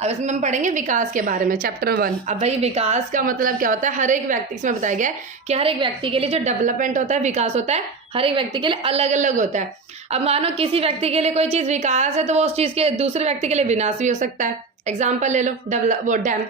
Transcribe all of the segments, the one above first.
अब इसमें हम पढ़ेंगे विकास के बारे में, चैप्टर 1। अब भाई विकास का मतलब क्या होता है, हर एक व्यक्ति, इसमें बताया गया है कि हर एक व्यक्ति के लिए जो डेवलपमेंट होता है, विकास होता है, हर एक व्यक्ति के लिए अलग अलग होता है। अब मानो किसी व्यक्ति के लिए कोई चीज विकास है तो वो उस चीज के दूसरे व्यक्ति के लिए विनाश भी हो सकता है। एग्जाम्पल ले लो, वो डैम।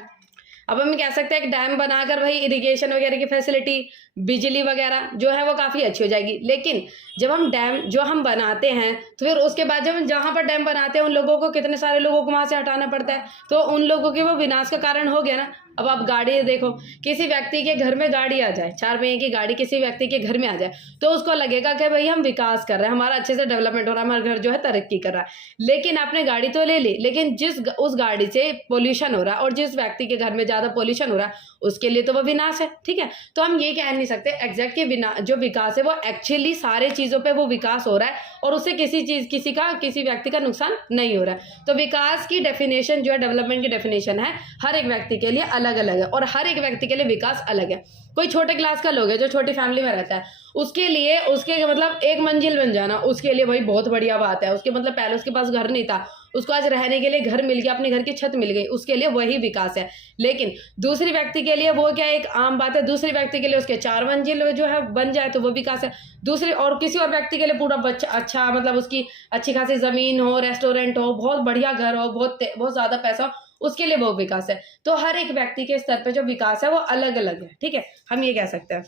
अब हम कह सकते हैं एक डैम बनाकर भाई इरिगेशन वगैरह की फैसिलिटी, बिजली वगैरह जो है वो काफ़ी अच्छी हो जाएगी। लेकिन जब हम डैम जो हम बनाते हैं तो फिर उसके बाद जब हम जहाँ पर डैम बनाते हैं उन लोगों को, कितने सारे लोगों को वहाँ से हटाना पड़ता है, तो उन लोगों के वो विनाश का कारण हो गया ना। अब आप गाड़ी देखो, किसी व्यक्ति के घर में गाड़ी आ जाए, 4 पहिए की गाड़ी किसी व्यक्ति के घर में आ जाए तो उसको लगेगा कि भाई हम विकास कर रहे हैं, हमारा अच्छे से डेवलपमेंट हो रहा है, हमारा घर जो है तरक्की कर रहा है। लेकिन आपने गाड़ी तो ले ली, लेकिन उस गाड़ी से पोल्यूशन हो रहा है और जिस व्यक्ति के घर में ज़्यादा पोल्यूशन हो रहा है उसके लिए तो वो विनाश है। ठीक है, तो हम ये कह नहीं सकते एग्जैक्ट कि जो विकास है वो एक्चुअली सारे चीज़ों पे वो विकास हो रहा है और उससे किसी व्यक्ति का नुकसान नहीं हो रहा है। तो विकास की डेफिनेशन जो है, डेवलपमेंट की डेफिनेशन है, हर एक व्यक्ति के लिए अलग अलग है और हर एक व्यक्ति के लिए विकास अलग है। कोई छोटे क्लास का लोग है जो छोटी फैमिली में रहता है, उसके मतलब एक मंजिल बन जाना उसके लिए भाई बहुत बढ़िया बात है। उसके मतलब पहले उसके पास घर नहीं था, उसको आज रहने के लिए घर मिल गया, अपने घर की छत मिल गई, उसके लिए वही विकास है। लेकिन दूसरी व्यक्ति के लिए वो क्या एक आम बात है, दूसरी व्यक्ति के लिए उसके 4 मंजिल जो है बन जाए तो वो विकास है। दूसरे और किसी और व्यक्ति के लिए पूरा अच्छा मतलब उसकी अच्छी खासी जमीन हो, रेस्टोरेंट हो, बहुत बढ़िया घर हो, बहुत ज्यादा पैसा हो, उसके लिए वो विकास है। तो हर एक व्यक्ति के स्तर पे जो विकास है वो अलग अलग है। ठीक है, हम ये कह सकते हैं।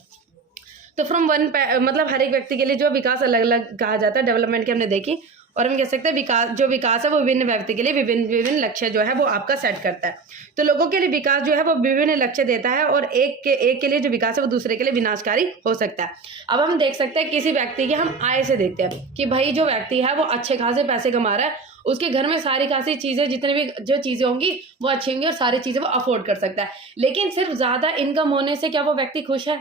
तो मतलब हर एक व्यक्ति के लिए जो विकास अलग अलग कहा जाता है, डेवलपमेंट की हमने देखी। और हम कह सकते हैं विकास है वो विभिन्न व्यक्ति के लिए विभिन्न लक्ष्य जो है वो आपका सेट करता है। तो लोगों के लिए विकास जो है वो विभिन्न लक्ष्य देता है और एक के लिए जो विकास है वो दूसरे के लिए विनाशकारी हो सकता है। अब हम देख सकते हैं किसी व्यक्ति की हम आय से देखते हैं कि भाई जो व्यक्ति है वो अच्छे खासे पैसे कमा रहा है, उसके घर में सारी खासी चीजें, जितनी भी जो चीजें होंगी वो अच्छी होंगी और सारी चीजें वो अफोर्ड कर सकता है। लेकिन सिर्फ ज्यादा इनकम होने से क्या वो व्यक्ति खुश है?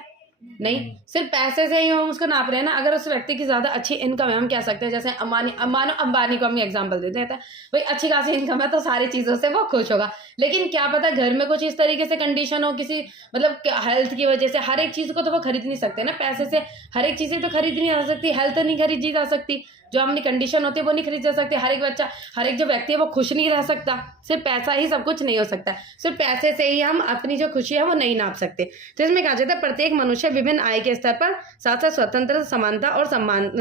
नहीं, सिर्फ पैसे से ही हम उसको नाप रहे हैं ना। अगर उस व्यक्ति की ज्यादा अच्छी इनकम है, हम कह सकते हैं जैसे अंबानी को हम एग्जांपल देते हैं, भाई अच्छी खासी इनकम है तो सारी चीजों से वो खुश होगा। लेकिन क्या पता घर में कुछ इस तरीके से कंडीशन हो, किसी मतलब हेल्थ की वजह से, हर एक चीज को तो वो खरीद नहीं सकते ना, पैसे से हर एक चीजें तो खरीद नहीं जा सकती, हेल्थ नहीं खरीदी जा सकती, जो हमने कंडीशन होती है वो नहीं खरीद जा सकती। हर एक जो व्यक्ति है वो खुश नहीं रह सकता, सिर्फ पैसा ही सब कुछ नहीं हो सकता, सिर्फ पैसे से ही हम अपनी जो खुशी है वो नहीं नाप सकते। तो इसमें कहा जाता है प्रत्येक मनुष्य विभिन्न आय के स्तर पर साथ साथ स्वतंत्र, समानता और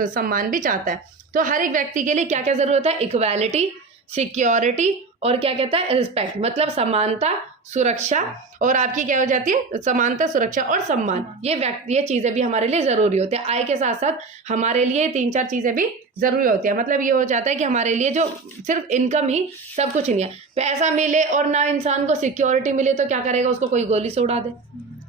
सम्मान भी चाहता है। तो हर एक व्यक्ति के लिए क्या क्या जरूरत है? इक्वालिटी, सिक्योरिटी और क्या कहता है रिस्पेक्ट, मतलब समानता, सुरक्षा और आपकी क्या हो जाती है समानता, सुरक्षा और सम्मान। ये चीजें भी हमारे लिए जरूरी होती है। आय के साथ साथ हमारे लिए 3-4 चीजें भी जरूरी होती है। मतलब ये हो जाता है कि हमारे लिए जो सिर्फ इनकम ही सब कुछ नहीं है। पैसा मिले और ना इंसान को सिक्योरिटी मिले तो क्या करेगा? उसको कोई गोली से उड़ा दे,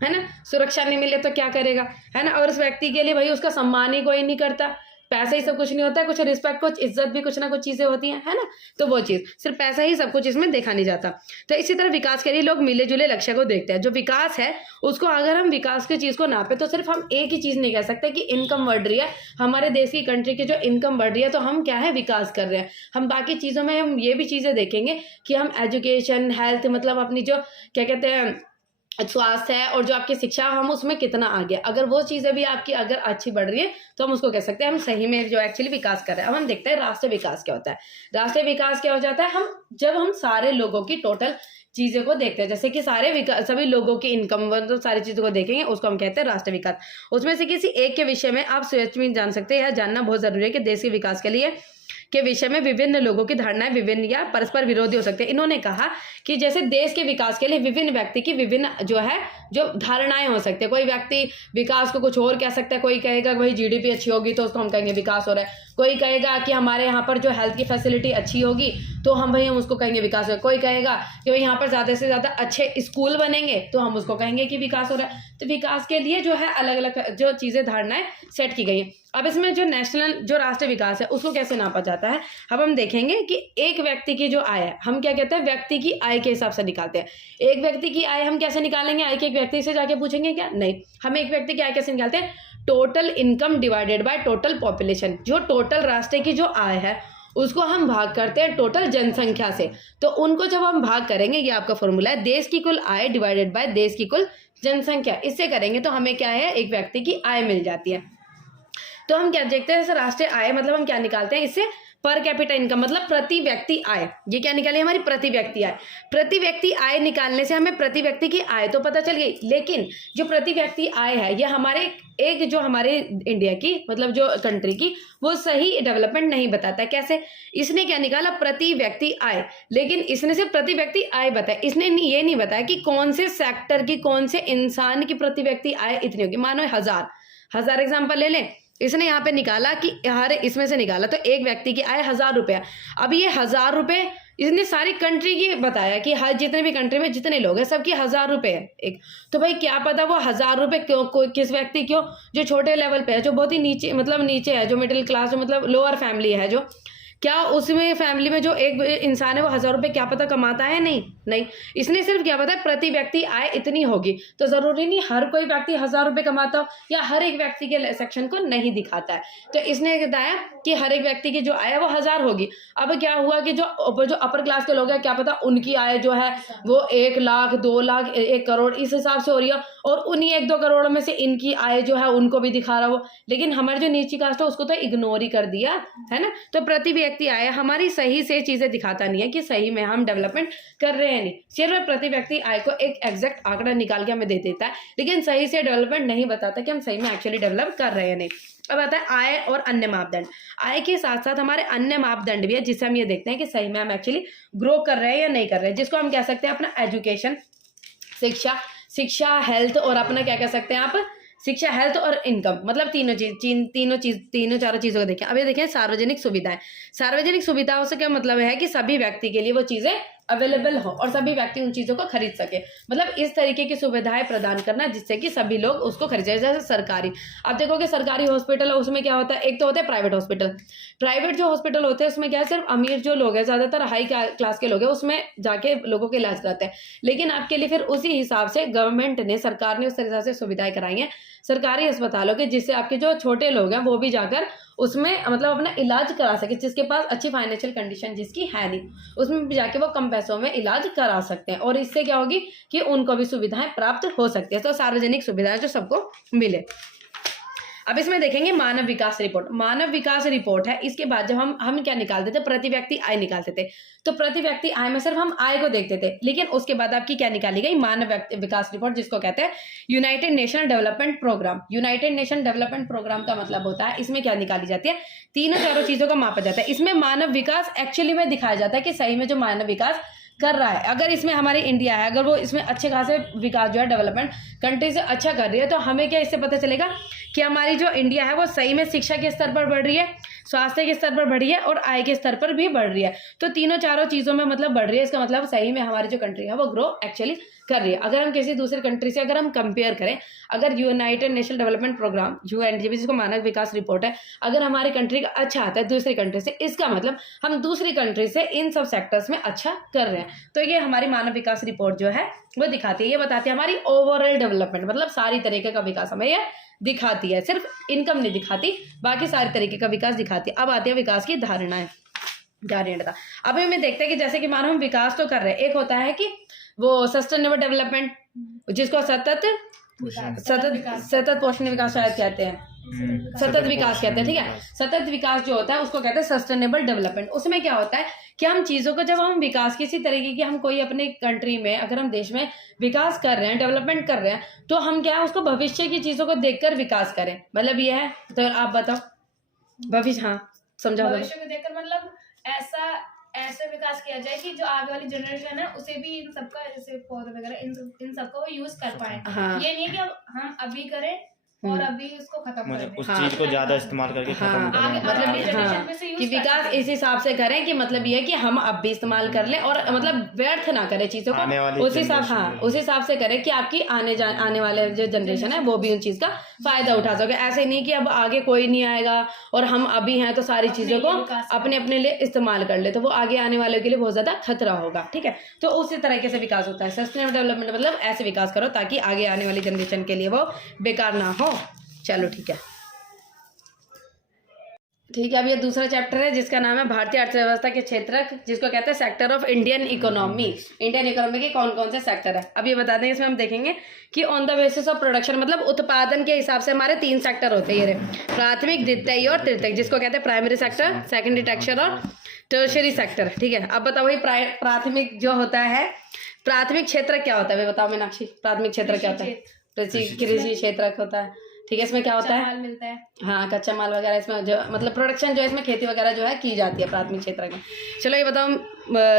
है ना। सुरक्षा नहीं मिले तो क्या करेगा, है ना। और उस व्यक्ति के लिए भाई उसका सम्मान ही कोई नहीं करता। पैसा ही सब कुछ नहीं होता है, कुछ रिस्पेक्ट, कुछ इज्जत भी कुछ ना कुछ चीजें होती हैं, है ना। तो वो चीज सिर्फ पैसा ही सब कुछ इसमें देखा नहीं जाता। तो इसी तरह विकास के लिए लोग मिले जुले लक्ष्य को देखते हैं। जो विकास है उसको अगर हम विकास की चीज को नापे तो सिर्फ हम एक ही चीज नहीं कह सकते कि इनकम बढ़ रही है, हमारे देश की कंट्री की जो इनकम बढ़ रही है तो हम क्या है विकास कर रहे हैं। हम बाकी चीजों में हम ये भी चीजें देखेंगे कि हम एजुकेशन, हेल्थ, मतलब अपनी जो क्या कहते हैं स्वास्थ्य है और जो आपकी शिक्षा, हम उसमें कितना आगे, अगर वो चीजें भी आपकी अगर अच्छी बढ़ रही है तो हम उसको कह सकते हैं हम सही में जो एक्चुअली विकास कर रहे हैं। अब हम देखते हैं राष्ट्रीय विकास क्या होता है। राष्ट्रीय विकास क्या हो जाता है? जब हम सारे लोगों की टोटल चीजों को देखते हैं, जैसे कि सभी लोगों की इनकम, तो सारी चीजों को देखेंगे, उसको हम कहते हैं राष्ट्रीय विकास। उसमें से किसी एक के विषय में आप स्वेच्छ में जान सकते हैं। यह जानना बहुत जरूरी है कि देश के विकास के विषय में विभिन्न लोगों की धारणाएं विभिन्न या परस्पर विरोधी हो सकते हैं। इन्होंने कहा कि जैसे देश के विकास के लिए विभिन्न व्यक्ति की विभिन्न जो धारणाएं हो सकती है। कोई व्यक्ति विकास को कुछ और कह सकता है, कोई कहेगा भाई जीडीपी अच्छी होगी तो उसको हम कहेंगे विकास हो रहा है, कोई कहेगा कि हमारे यहाँ पर जो हेल्थ की फैसिलिटी अच्छी होगी तो हम उसको कहेंगे विकास हो रहा है, कोई कहेगा कि भाई यहाँ पर ज्यादा से ज्यादा अच्छे स्कूल बनेंगे तो हम उसको कहेंगे कि विकास हो रहा है। तो विकास के लिए जो है अलग अलग जो चीजें, धारणाएं सेट की गई हैं। अब इसमें जो राष्ट्रीय विकास है उसको कैसे नापा जाता है, अब हम देखेंगे कि एक व्यक्ति की जो आय है, हम क्या कहते हैं व्यक्ति की आय के हिसाब से निकालते हैं। एक व्यक्ति की आय हम कैसे निकालेंगे? आय के एक व्यक्ति से जाके पूछेंगे क्या? नहीं, हम एक व्यक्ति की आय कैसे निकालते हैं? Total income divided by total population. जो टोटल राष्ट्र की जो आय है उसको हम भाग करते हैं टोटल जनसंख्या से। तो उनको जब हम भाग करेंगे, ये आपका फॉर्मूला है, देश की कुल आय डिवाइडेड बाय देश की कुल जनसंख्या, इससे करेंगे तो हमें क्या है एक व्यक्ति की आय मिल जाती है। तो हम क्या देखते हैं राष्ट्रीय आय मतलब हम क्या निकालते हैं इससे? पर कैपिटा इनकम मतलब प्रति व्यक्ति आय, ये क्या निकाली हमारी प्रति व्यक्ति आय। प्रति व्यक्ति आय निकालने से हमें प्रति व्यक्ति की आय तो पता चल गई, लेकिन जो प्रति व्यक्ति आय है ये हमारे एक जो हमारे इंडिया की मतलब जो कंट्री की वो सही डेवलपमेंट नहीं बताता है। कैसे? इसने क्या निकाला प्रति व्यक्ति आय, लेकिन इसने सिर्फ प्रति व्यक्ति आय बताया, इसने ये नहीं बताया कि कौन से सेक्टर की कौन से इंसान की प्रति व्यक्ति आय इतनी होगी। मानो 1000 एग्जाम्पल ले लें, इसने यहाँ पे निकाला कि हर इसमें से निकाला तो एक व्यक्ति की आय 1000 रुपया। अब ये 1000 रुपये इसने सारी कंट्री की बताया कि हर जितने भी कंट्री में जितने लोग हैं सबकी 1000 रुपये है एक, तो भाई क्या पता वो 1000 रुपये क्यों किस व्यक्ति क्यों जो छोटे लेवल पे है, जो बहुत ही नीचे मतलब नीचे है, जो मिडिल क्लास मतलब लोअर फैमिली है, जो क्या उसमें फैमिली में जो एक इंसान है वो 1000 रुपये क्या पता कमाता है? नहीं, इसने सिर्फ क्या पता है प्रति व्यक्ति आय इतनी होगी। तो जरूरी नहीं हर कोई व्यक्ति 1000 रुपये कमाता हो या हर एक व्यक्ति के सेक्शन को नहीं दिखाता है। तो इसने बताया कि हर एक व्यक्ति की जो आय है वो 1000 होगी। अब क्या हुआ कि जो अपर क्लास के लोग हैं क्या पता उनकी आय जो है वो 1 लाख 2 लाख 1 करोड़ इस हिसाब से हो रही है, और उन्हीं 1-2 करोड़ में से इनकी आय जो है उनको भी दिखा रहा हो, लेकिन हमारी जो नीची कास्ट है उसको तो इग्नोर ही कर दिया है ना। तो प्रति व्यक्ति आय हमारी सही से चीजें दिखाता नहीं है कि सही में हम डेवलपमेंट कर रहे हैं, नहीं सिर्फ प्रति व्यक्ति आय को एक एग्जैक्ट आंकड़ा निकाल के हमें दे देता है, लेकिन सही से डेवलपमेंट नहीं बताता कि हम सही में एक्चुअली डेवलप कर रहे हैं नहीं। अब आता है आय और अन्य मापदंड। आय के साथ साथ हमारे अन्य मापदंड भी है जिससे हम ये देखते हैं कि सही में हम एक्चुअली ग्रो कर रहे हैं या नहीं कर रहे हैं, जिसको हम कह सकते हैं अपना एजुकेशन, शिक्षा हेल्थ, और अपना क्या कह सकते हैं आप शिक्षा हेल्थ और इनकम, मतलब तीनों चारों चीजों को देखें। अब ये देखें सार्वजनिक सुविधाएं। सार्वजनिक सुविधाओं से क्या मतलब है कि सभी व्यक्ति के लिए वो चीजें अवेलेबल हो और सभी व्यक्ति उन चीजों को खरीद सके, मतलब इस तरीके की सुविधाएं प्रदान करना जिससे कि सभी लोग उसको खरीद सके। जैसे सरकारी, आप देखोगे सरकारी हॉस्पिटल है उसमें क्या होता है, एक तो होता है प्राइवेट हॉस्पिटल। प्राइवेट जो हॉस्पिटल होते हैं उसमें क्या है सिर्फ अमीर जो लोग हैं, ज्यादातर हाई क्लास के लोग हैं, उसमें जाके लोगों के इलाज कराते हैं। लेकिन आपके लिए फिर उसी हिसाब से गवर्नमेंट ने, सरकार ने उस हिसाब से सुविधाएं कराई हैं सरकारी अस्पतालों के, जिससे आपके जो छोटे लोग हैं वो भी जाकर उसमें मतलब अपना इलाज करा सके, जिसके पास अच्छी फाइनेंशियल कंडीशन जिसकी है नहीं, उसमें भी जाके वो कम पैसों में इलाज करा सकते हैं, और इससे क्या होगी कि उनको भी सुविधाएं प्राप्त हो सकती है। तो सार्वजनिक सुविधाएं जो सबको मिले। अब इसमें देखेंगे मानव विकास रिपोर्ट। मानव विकास रिपोर्ट है, इसके बाद जब हम क्या निकालते थे, प्रति व्यक्ति आय निकालते थे। तो प्रति व्यक्ति आय में सिर्फ हम आय को देखते थे, लेकिन उसके बाद आपकी क्या निकाली गई, मानव विकास रिपोर्ट, जिसको कहते हैं United Nation Development Programme. United Nation Development Programme का मतलब होता है इसमें क्या निकाली जाती है, तीनों चारों चीजों को मापा जाता है। इसमें मानव विकास एक्चुअली में दिखाया जाता है कि सही में जो मानव विकास कर रहा है, अगर इसमें हमारी इंडिया है, अगर वो इसमें अच्छे खासे विकास जो है डेवलपमेंट कंट्री से अच्छा कर रही है, तो हमें क्या इससे पता चलेगा कि हमारी जो इंडिया है वो सही में शिक्षा के स्तर पर बढ़ रही है, स्वास्थ्य के स्तर पर बढ़ रही है और आय के स्तर पर भी बढ़ रही है। तो तीनों चारों चीजों में मतलब बढ़ रही है, इसका मतलब सही में हमारी जो कंट्री है वो ग्रो एक्चुअली कर रही है। अगर हम किसी दूसरी कंट्री से अगर हम कंपेयर करें, अगर United Nation Development Programme UNDP जिसको मानव विकास रिपोर्ट है, अगर हमारी कंट्री का अच्छा आता है दूसरी कंट्री से, इसका मतलब हम दूसरी कंट्री से इन सब सेक्टर्स में अच्छा कर रहे हैं। तो ये हमारी मानव विकास रिपोर्ट जो है वो दिखाती है, ये बताती है हमारी ओवरऑल डेवलपमेंट, मतलब सारी तरीके का विकास हमें ये दिखाती है, सिर्फ इनकम नहीं दिखाती, बाकी सारे तरीके का विकास दिखाती है। अब आती है विकास की धारणाएं। अब हमें देखते हैं कि जैसे कि मानो हम विकास तो कर रहे हैं, एक होता है कि वो सस्टेनेबल डेवलपमेंट, जिसको सतत पोषण विकास शायद कहते हैं, सतत विकास कहते हैं, ठीक है। सतत विकास जो होता है उसको कहते हैं सस्टेनेबल डेवलपमेंट। उसमें क्या होता है कि हम चीजों को, जब हम विकास किसी तरीके की, हम कोई अपने कंट्री में अगर हम देश में विकास कर रहे हैं, डेवलपमेंट कर रहे हैं, तो हम क्या है उसको भविष्य की चीजों को देखकर विकास करें, मतलब ये है। तो आप बताओ भविष्य, हाँ समझाओ। भविष्य को देखकर मतलब ऐसा विकास किया जाए कि जो आगे वाली जनरेशन है उसे भी इन सबका, जैसे पौधे वगैरह इन सबका वो यूज कर पाए। हाँ। ये नहीं कि हम अभी करें और अभी उसको खत्म कर दें, उस चीज को ज्यादा इस्तेमाल करके खत्म करना, मतलब कि विकास इस हिसाब से करें कि मतलब ये है कि हम अब भी इस्तेमाल कर लें और मतलब व्यर्थ ना करें चीजों को, उस हिसाब से करें कि आपकी आने वाले जो जनरेशन है वो भी उन चीज का फायदा उठा सके। ऐसे नहीं कि अब आगे कोई नहीं आएगा और हम अभी हैं तो सारी चीजों को अपने लिए इस्तेमाल कर ले, तो वो आगे आने वाले के लिए बहुत ज्यादा खतरा होगा, ठीक है। तो उसी तरीके से विकास होता है। सस्टेनेबल डेवलपमेंट मतलब ऐसे विकास करो ताकि आगे आने वाली जनरेशन के लिए वो बेकार ना हो। चलो ठीक है। ठीक है। अब ये दूसरा चैप्टर है जिसका नाम है भारतीय अर्थव्यवस्था के क्षेत्रक, जिसको कहते हैं sector of Indian economy. Indian economy के कौन कौन से सेक्टर है अब ये बता देंगे। इसमें हम देखेंगे कि on the basis of production, मतलब उत्पादन के हिसाब से हमारे 3 सेक्टर होते हैं, ये प्राथमिक, द्वितीय और तृतीयक, जिसको कहते हैं प्राइमरी सेक्टर, सेकेंडरी सेक्टर और टर्शरी सेक्टर। ठीक है। अब बताओ भाई प्राथमिक जो होता है, प्राथमिक क्षेत्र क्या होता है, बताओ मीनाक्षी, प्राथमिक क्षेत्र क्या होता है? कृषि क्षेत्र होता है। ठीक है। इसमें क्या होता है? माल मिलता है। हाँ, कच्चा माल वगैरह इसमें जो मतलब प्रोडक्शन जो है इसमें खेती वगैरह जो है की जाती है प्राथमिक क्षेत्र में। चलो ये बताओ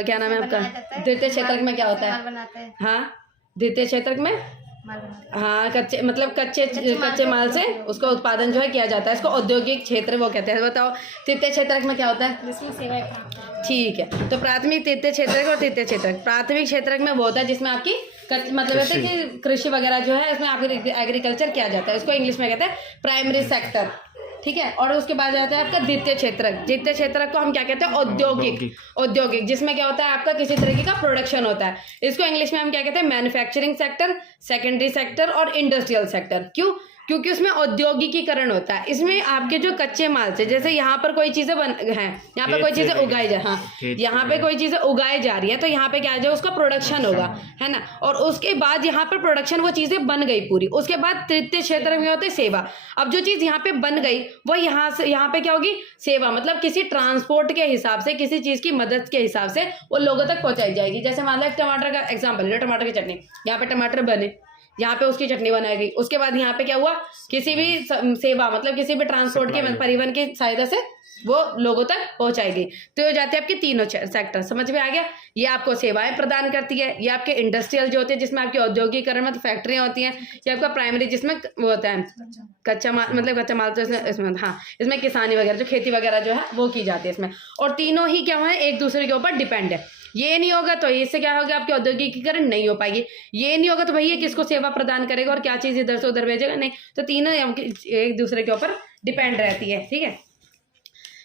क्या नाम है आपका? द्वितीय क्षेत्र में क्या होता है? हाँ, द्वितीय क्षेत्र में हाँ कच्चे माल से उसका उत्पादन जो है किया जाता है, इसको औद्योगिक क्षेत्र वो कहते हैं। बताओ तृतीय क्षेत्र में क्या होता है? जिसमें सेवाएं प्राप्त होती हैं। ठीक है। तो प्राथमिक, तृतीय क्षेत्र और तृतीय क्षेत्र। प्राथमिक क्षेत्र में वो होता है जिसमें आपकी मतलब ऐसे कि कृषि वगैरह जो है इसमें आपकी एग्रीकल्चर किया जाता है, इसको इंग्लिश में कहते हैं प्राइमरी सेक्टर। ठीक है। और उसके बाद आता है आपका द्वितीय क्षेत्र। द्वितीय क्षेत्र को हम क्या कहते हैं? औद्योगिक, जिसमें क्या होता है आपका किसी तरीके का प्रोडक्शन होता है, इसको इंग्लिश में हम क्या कहते हैं? मैन्युफैक्चरिंग सेक्टर, सेकेंडरी सेक्टर और इंडस्ट्रियल सेक्टर। क्यों? क्योंकि उसमें औद्योगिकीकरण होता है। इसमें आपके जो कच्चे माल से, जैसे यहाँ पर कोई चीजें यहाँ पर कोई चीजें उगाई जा, हाँ यहाँ पे कोई चीजें उगाई जा रही है तो यहाँ पे क्या है, उसका प्रोडक्शन होगा, है ना। और उसके बाद यहाँ पर प्रोडक्शन वो चीजें बन गई पूरी, उसके बाद तृतीय क्षेत्र में होते सेवा। अब जो चीज यहाँ पे बन गई वो यहाँ से यहाँ पे क्या होगी? सेवा, मतलब किसी ट्रांसपोर्ट के हिसाब से, किसी चीज की मदद के हिसाब से वो लोगों तक पहुंचाई जाएगी। जैसे मान लो टमाटर का एग्जाम्पल ले, टमाटर की चटनी, यहाँ पे टमाटर बने, यहाँ पे उसकी चटनी बनाई गई, उसके बाद यहाँ पे क्या हुआ? किसी भी सेवा, मतलब किसी भी ट्रांसपोर्ट के परिवहन की सहायता से वो लोगों तक पहुंचाई गई। तो ये जाते हैं आपके तीनों सेक्टर। समझ में आ गया? ये आपको सेवाएं प्रदान करती है, ये आपके इंडस्ट्रियल जो होते हैं जिसमें आपकी औद्योगिकरण मतलब फैक्ट्रियां होती हैं, ये आपका प्राइमरी जिसमें वो होता है कच्चा माल, मतलब कच्चा माल तो इसमें हाँ इसमें किसानी वगैरह जो खेती वगैरह जो है वो की जाती है इसमें। और तीनों ही क्या है? एक दूसरे के ऊपर डिपेंड है। ये नहीं होगा तो इससे क्या होगा? आपकी औद्योगिकीकरण नहीं हो पाएगी। ये नहीं होगा तो भैया किसको सेवा प्रदान करेगा और क्या चीज इधर से उधर भेजेगा? नहीं। तो तीनों एक दूसरे के ऊपर डिपेंड रहती है। ठीक है।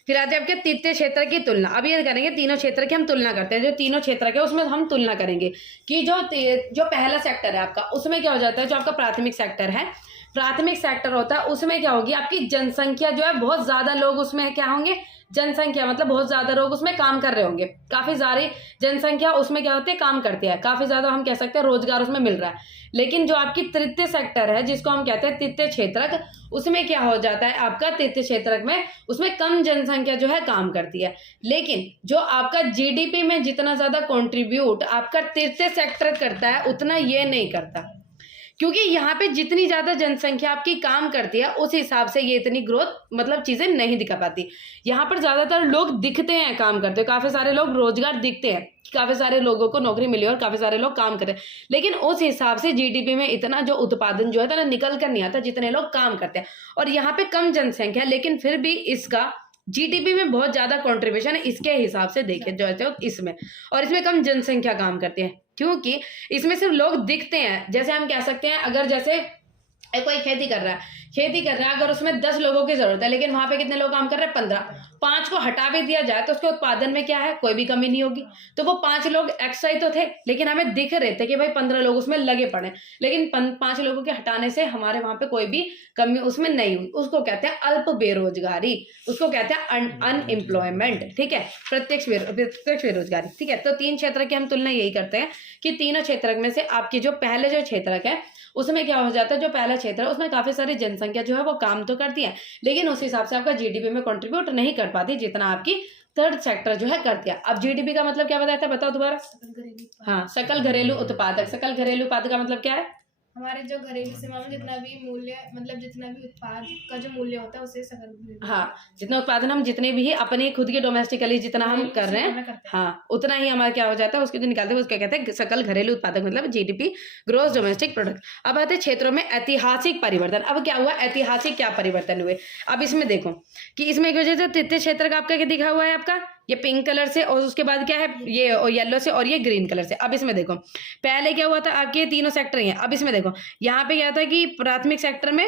फिर आते हैं आपके तृतीय क्षेत्र की तुलना। अब ये करेंगे तीनों क्षेत्र की हम तुलना करते हैं। जो तीनों क्षेत्र के उसमें हम तुलना करेंगे कि जो पहला सेक्टर है आपका, उसमें क्या हो जाता है? जो आपका प्राथमिक सेक्टर है, प्राथमिक सेक्टर होता है, उसमें क्या होगी? आपकी जनसंख्या जो है बहुत ज्यादा लोग उसमें क्या होंगे? जनसंख्या मतलब बहुत ज्यादा लोग उसमें काम कर रहे होंगे, काफी सारी जनसंख्या उसमें क्या होती है? काम करती है, काफी ज्यादा हम कह सकते हैं रोजगार उसमें मिल रहा है। लेकिन जो आपकी तृतीय सेक्टर है जिसको हम कहते हैं तृतीय क्षेत्रक, उसमें क्या हो जाता है आपका? तृतीय क्षेत्रक में उसमें कम जनसंख्या जो है काम करती है, लेकिन जो आपका जीडीपी में जितना ज्यादा कंट्रीब्यूट आपका तृतीय सेक्टर करता है उतना ये नहीं करता, क्योंकि यहाँ पे जितनी ज्यादा जनसंख्या आपकी काम करती है उस हिसाब से ये इतनी ग्रोथ मतलब चीजें नहीं दिखा पाती। यहाँ पर ज्यादातर लोग दिखते हैं काम करते हैं, काफी सारे लोग रोजगार दिखते हैं, काफी सारे लोगों को नौकरी मिली और काफी सारे लोग काम करते हैं, लेकिन उस हिसाब से जीडीपी में इतना जो उत्पादन जो है ना निकल कर नहीं आता जितने लोग काम करते हैं। और यहाँ पे कम जनसंख्या लेकिन फिर भी इसका जीडीपी में बहुत ज्यादा कंट्रीब्यूशन है इसके हिसाब से देखे जो है इसमें, और इसमें कम जनसंख्या काम करती है क्योंकि इसमें सिर्फ लोग दिखते हैं। जैसे हम कह सकते हैं अगर जैसे कोई खेती कर रहा है, अगर उसमें 10 लोगों की जरूरत है लेकिन वहां पे कितने लोग काम कर रहे हैं? 15। 5 को हटा भी दिया जाए तो उसके उत्पादन में क्या है? कोई भी कमी नहीं होगी। तो वो 5 लोग एक्स्ट्रा ही तो थे, लेकिन हमें दिख रहे थे कि भाई 15 लोग उसमें लगे पड़े, लेकिन 5 लोगों के हटाने से हमारे वहां पे कोई भी कमी उसमें नहीं हुई। उसको कहते हैं अल्प बेरोजगारी, उसको कहते हैं अनएम्प्लॉयमेंट। ठीक है, प्रत्यक्ष बेरोजगारी। ठीक है। तो 3 क्षेत्र की हम तुलना यही करते हैं कि तीनों क्षेत्र में से आपकी जो पहले जो क्षेत्र है उसमें क्या हो जाता है? जो पहला क्षेत्र है उसमें काफी सारी जनसंख्या जो है वो काम तो करती है, लेकिन उस हिसाब से आपका जीडीपी में कंट्रीब्यूट नहीं कर पाती जितना आपकी थर्ड सेक्टर जो है करती है। अब जीडीपी का मतलब क्या बताया था? बताओ दोबारा। हाँ, सकल घरेलू उत्पादक। सकल घरेलू उत्पादक का मतलब क्या है? हमारे जो घरेलू सीमा में जितना भी मूल्य मतलब जितना भी उत्पाद का जो मूल्य होता है उसे सकल, हाँ जितना उत्पादन हम जितने भी अपनी खुद की डोमेस्टिकली जितना हम कर रहे हैं हाँ उतना ही हमारा क्या हो जाता है उसके जो निकालते हैं उसको कहते हैं सकल घरेलू उत्पादक मतलब जीडीपी, ग्रोस डोमेस्टिक प्रोडक्ट। अब आते हैं क्षेत्रों में ऐतिहासिक परिवर्तन। अब क्या हुआ? ऐतिहासिक क्या परिवर्तन हुए? अब इसमें देखो कि इसमें एक वजह से तृतीय क्षेत्र का आपका क्या दिखा हुआ है? आपका ये पिंक कलर से और उसके बाद क्या है ये येलो से और ये ग्रीन कलर से। अब इसमें देखो पहले क्या हुआ था? आपके तीनों सेक्टर ही हैं। अब इसमें देखो यहाँ पे क्या था कि प्राथमिक सेक्टर में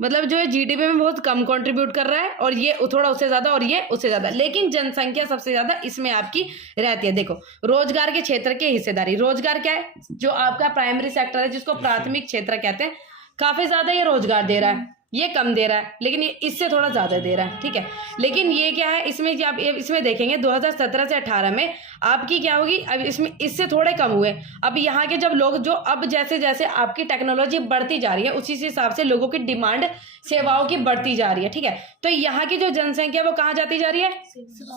मतलब जो है जीडीपी में बहुत कम कंट्रीब्यूट कर रहा है और ये थोड़ा उससे ज्यादा और ये उससे ज्यादा, लेकिन जनसंख्या सबसे ज्यादा इसमें आपकी रहती है। देखो रोजगार के क्षेत्र की हिस्सेदारी, रोजगार क्या है? जो आपका प्राइमरी सेक्टर है जिसको प्राथमिक क्षेत्र कहते हैं, काफी ज्यादा ये रोजगार दे रहा है। ये कम दे रहा है, लेकिन ये इससे थोड़ा ज़्यादा दे रहा है, ठीक है। लेकिन ये क्या है, इसमें आप इसमें देखेंगे 2017 से 18 में आपकी क्या होगी, अब इसमें इससे थोड़े कम हुए। अब यहाँ के जब लोग जो अब जैसे जैसे आपकी टेक्नोलॉजी बढ़ती जा रही है, उसी हिसाब से लोगों की डिमांड सेवाओं की बढ़ती जा रही है, ठीक है। तो यहाँ की जो जनसंख्या वो कहाँ जाती जा रही है,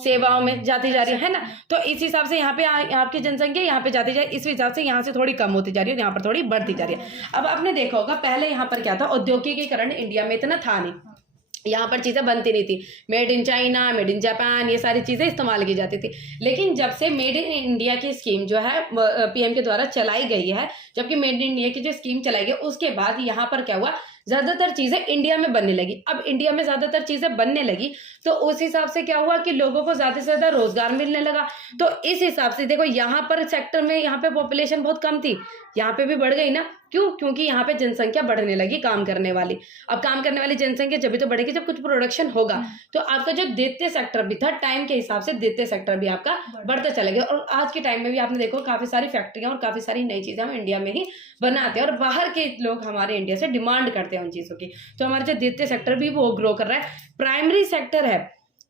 सेवाओं में जाती जा रही है ना। तो इस हिसाब से यहाँ पे आपकी जनसंख्या यहाँ पे जाती जा रही है, इस हिसाब से यहाँ से थोड़ी कम होती जा रही है, यहाँ पर थोड़ी बढ़ती जा रही है। अब आपने देखा होगा पहले यहाँ पर क्या था, औद्योगिकीकरण इंडिया में इतना था नहीं, यहाँ पर चीज़ें बनती नहीं थी। Made in China, made in Japan, ये सारी चीज़ें इस्तेमाल की जाती थी। लेकिन जब से मेड इन इंडिया की स्कीम जो है पीएम के द्वारा चलाई गई है, जबकि मेड इन इंडिया की जो स्कीम चलाई गई उसके बाद यहाँ पर क्या हुआ, ज़्यादातर चीज़ें इंडिया में बनने लगी। अब इंडिया में ज़्यादातर चीज़ें बनने लगी तो उस हिसाब से क्या हुआ कि लोगों को ज़्यादा से ज़्यादा रोजगार मिलने लगा। तो इस हिसाब से देखो यहाँ पर सेक्टर में यहाँ पे पॉपुलेशन बहुत कम थी, यहाँ पे भी बढ़ गई ना। क्यों? क्योंकि यहाँ पे जनसंख्या बढ़ने लगी काम करने वाली। अब काम करने वाली जनसंख्या जब भी तो बढ़ेगी जब कुछ प्रोडक्शन होगा। तो आपका जो द्वितीय सेक्टर भी था, टाइम के हिसाब से द्वितीय सेक्टर भी आपका बढ़ता चलेगा। और आज के टाइम में भी आपने देखो काफी सारी फैक्ट्रियां और काफी सारी नई चीजें हम इंडिया में ही बनाते हैं और बाहर के लोग हमारे इंडिया से डिमांड करते हैं उन चीजों की। तो हमारा जो द्वितीय सेक्टर भी वो ग्रो कर रहा है। प्राइमरी सेक्टर है,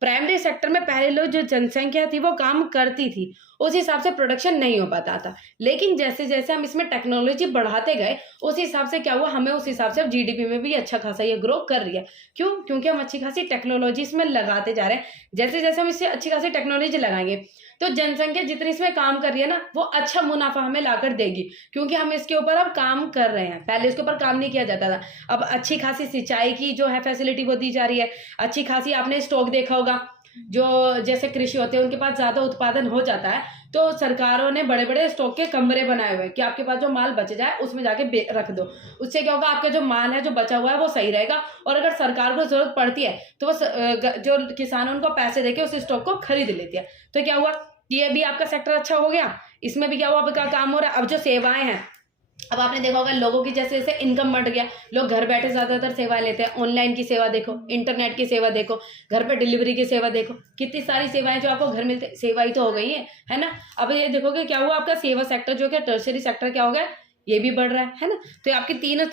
प्राइमरी सेक्टर में पहले लोग जो जनसंख्या थी वो काम करती थी, उस हिसाब से प्रोडक्शन नहीं हो पाता था। लेकिन जैसे जैसे हम इसमें टेक्नोलॉजी बढ़ाते गए उस हिसाब से क्या हुआ, हमें उस हिसाब से अब जीडीपी में भी अच्छा खासा ये ग्रो कर रही है। क्यों? क्योंकि हम अच्छी खासी टेक्नोलॉजी इसमें लगाते जा रहे हैं। जैसे जैसे हम इससे अच्छी खासी टेक्नोलॉजी लगाएंगे तो जनसंख्या जितनी इसमें काम कर रही है ना वो अच्छा मुनाफा हमें लाकर देगी, क्योंकि हम इसके ऊपर अब काम कर रहे हैं। पहले इसके ऊपर काम नहीं किया जाता था। अब अच्छी खासी सिंचाई की जो है फैसिलिटी वो दी जा रही है। अच्छी खासी आपने स्टॉक देखा होगा, जो जैसे कृषि होते हैं उनके पास ज्यादा उत्पादन हो जाता है तो सरकारों ने बड़े बड़े स्टॉक के कमरे बनाए हुए हैं कि आपके पास जो माल बच जाए उसमें जाके रख दो। उससे क्या होगा, आपका जो माल है जो बचा हुआ है वो सही रहेगा। और अगर सरकार को जरूरत पड़ती है तो वो जो किसान है उनको पैसे देके उस स्टॉक को खरीद लेती है। तो क्या हुआ, ये भी आपका सेक्टर अच्छा हो गया। इसमें भी क्या हुआ, आपका काम हो रहा है। अब जो सेवाएं हैं, अब आपने देखा होगा लोगों की जैसे जैसे इनकम बढ़ गया, लोग घर बैठे ज्यादातर सेवाएं लेते हैं। ऑनलाइन की सेवा देखो, इंटरनेट की सेवा देखो, घर पे डिलीवरी की सेवा देखो, कितनी सारी सेवाएं जो आपको घर मिलते, सेवा ही तो हो गई है ना। अब ये देखोगे क्या हुआ, आपका सेवा सेक्टर जो कि टर्शियरी सेक्टर क्या हो गया, ये भी बढ़ रहा है ना। तो आपके तीनों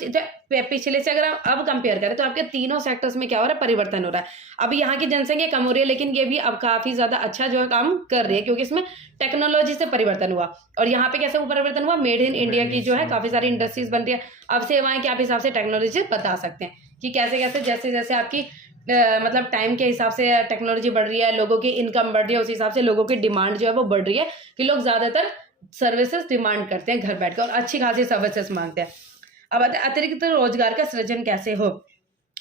पिछले से अगर अब कंपेयर करें तो आपके तीनों सेक्टर्स में क्या हो रहा है, परिवर्तन हो रहा है। अब यहाँ की जनसंख्या कम हो रही है लेकिन ये भी अब काफी ज्यादा अच्छा जो है काम कर रही है, क्योंकि इसमें टेक्नोलॉजी से परिवर्तन हुआ। और यहाँ पे कैसे परिवर्तन हुआ, मेड इन इंडिया की जो है काफी सारी इंडस्ट्रीज बन रही है। अब सेवाएं के आप हिसाब से टेक्नोलॉजी से बता सकते हैं कि कैसे कैसे जैसे जैसे आपकी मतलब टाइम के हिसाब से टेक्नोलॉजी बढ़ रही है, लोगों की इनकम बढ़ रही है, उस हिसाब से लोगों की डिमांड जो है वो बढ़ रही है कि लोग ज्यादातर सर्विसेज डिमांड करते हैं घर बैठकर और अच्छी खासी सर्विसेज मांगते हैं। अब अतिरिक्त रोजगार का सृजन कैसे हो,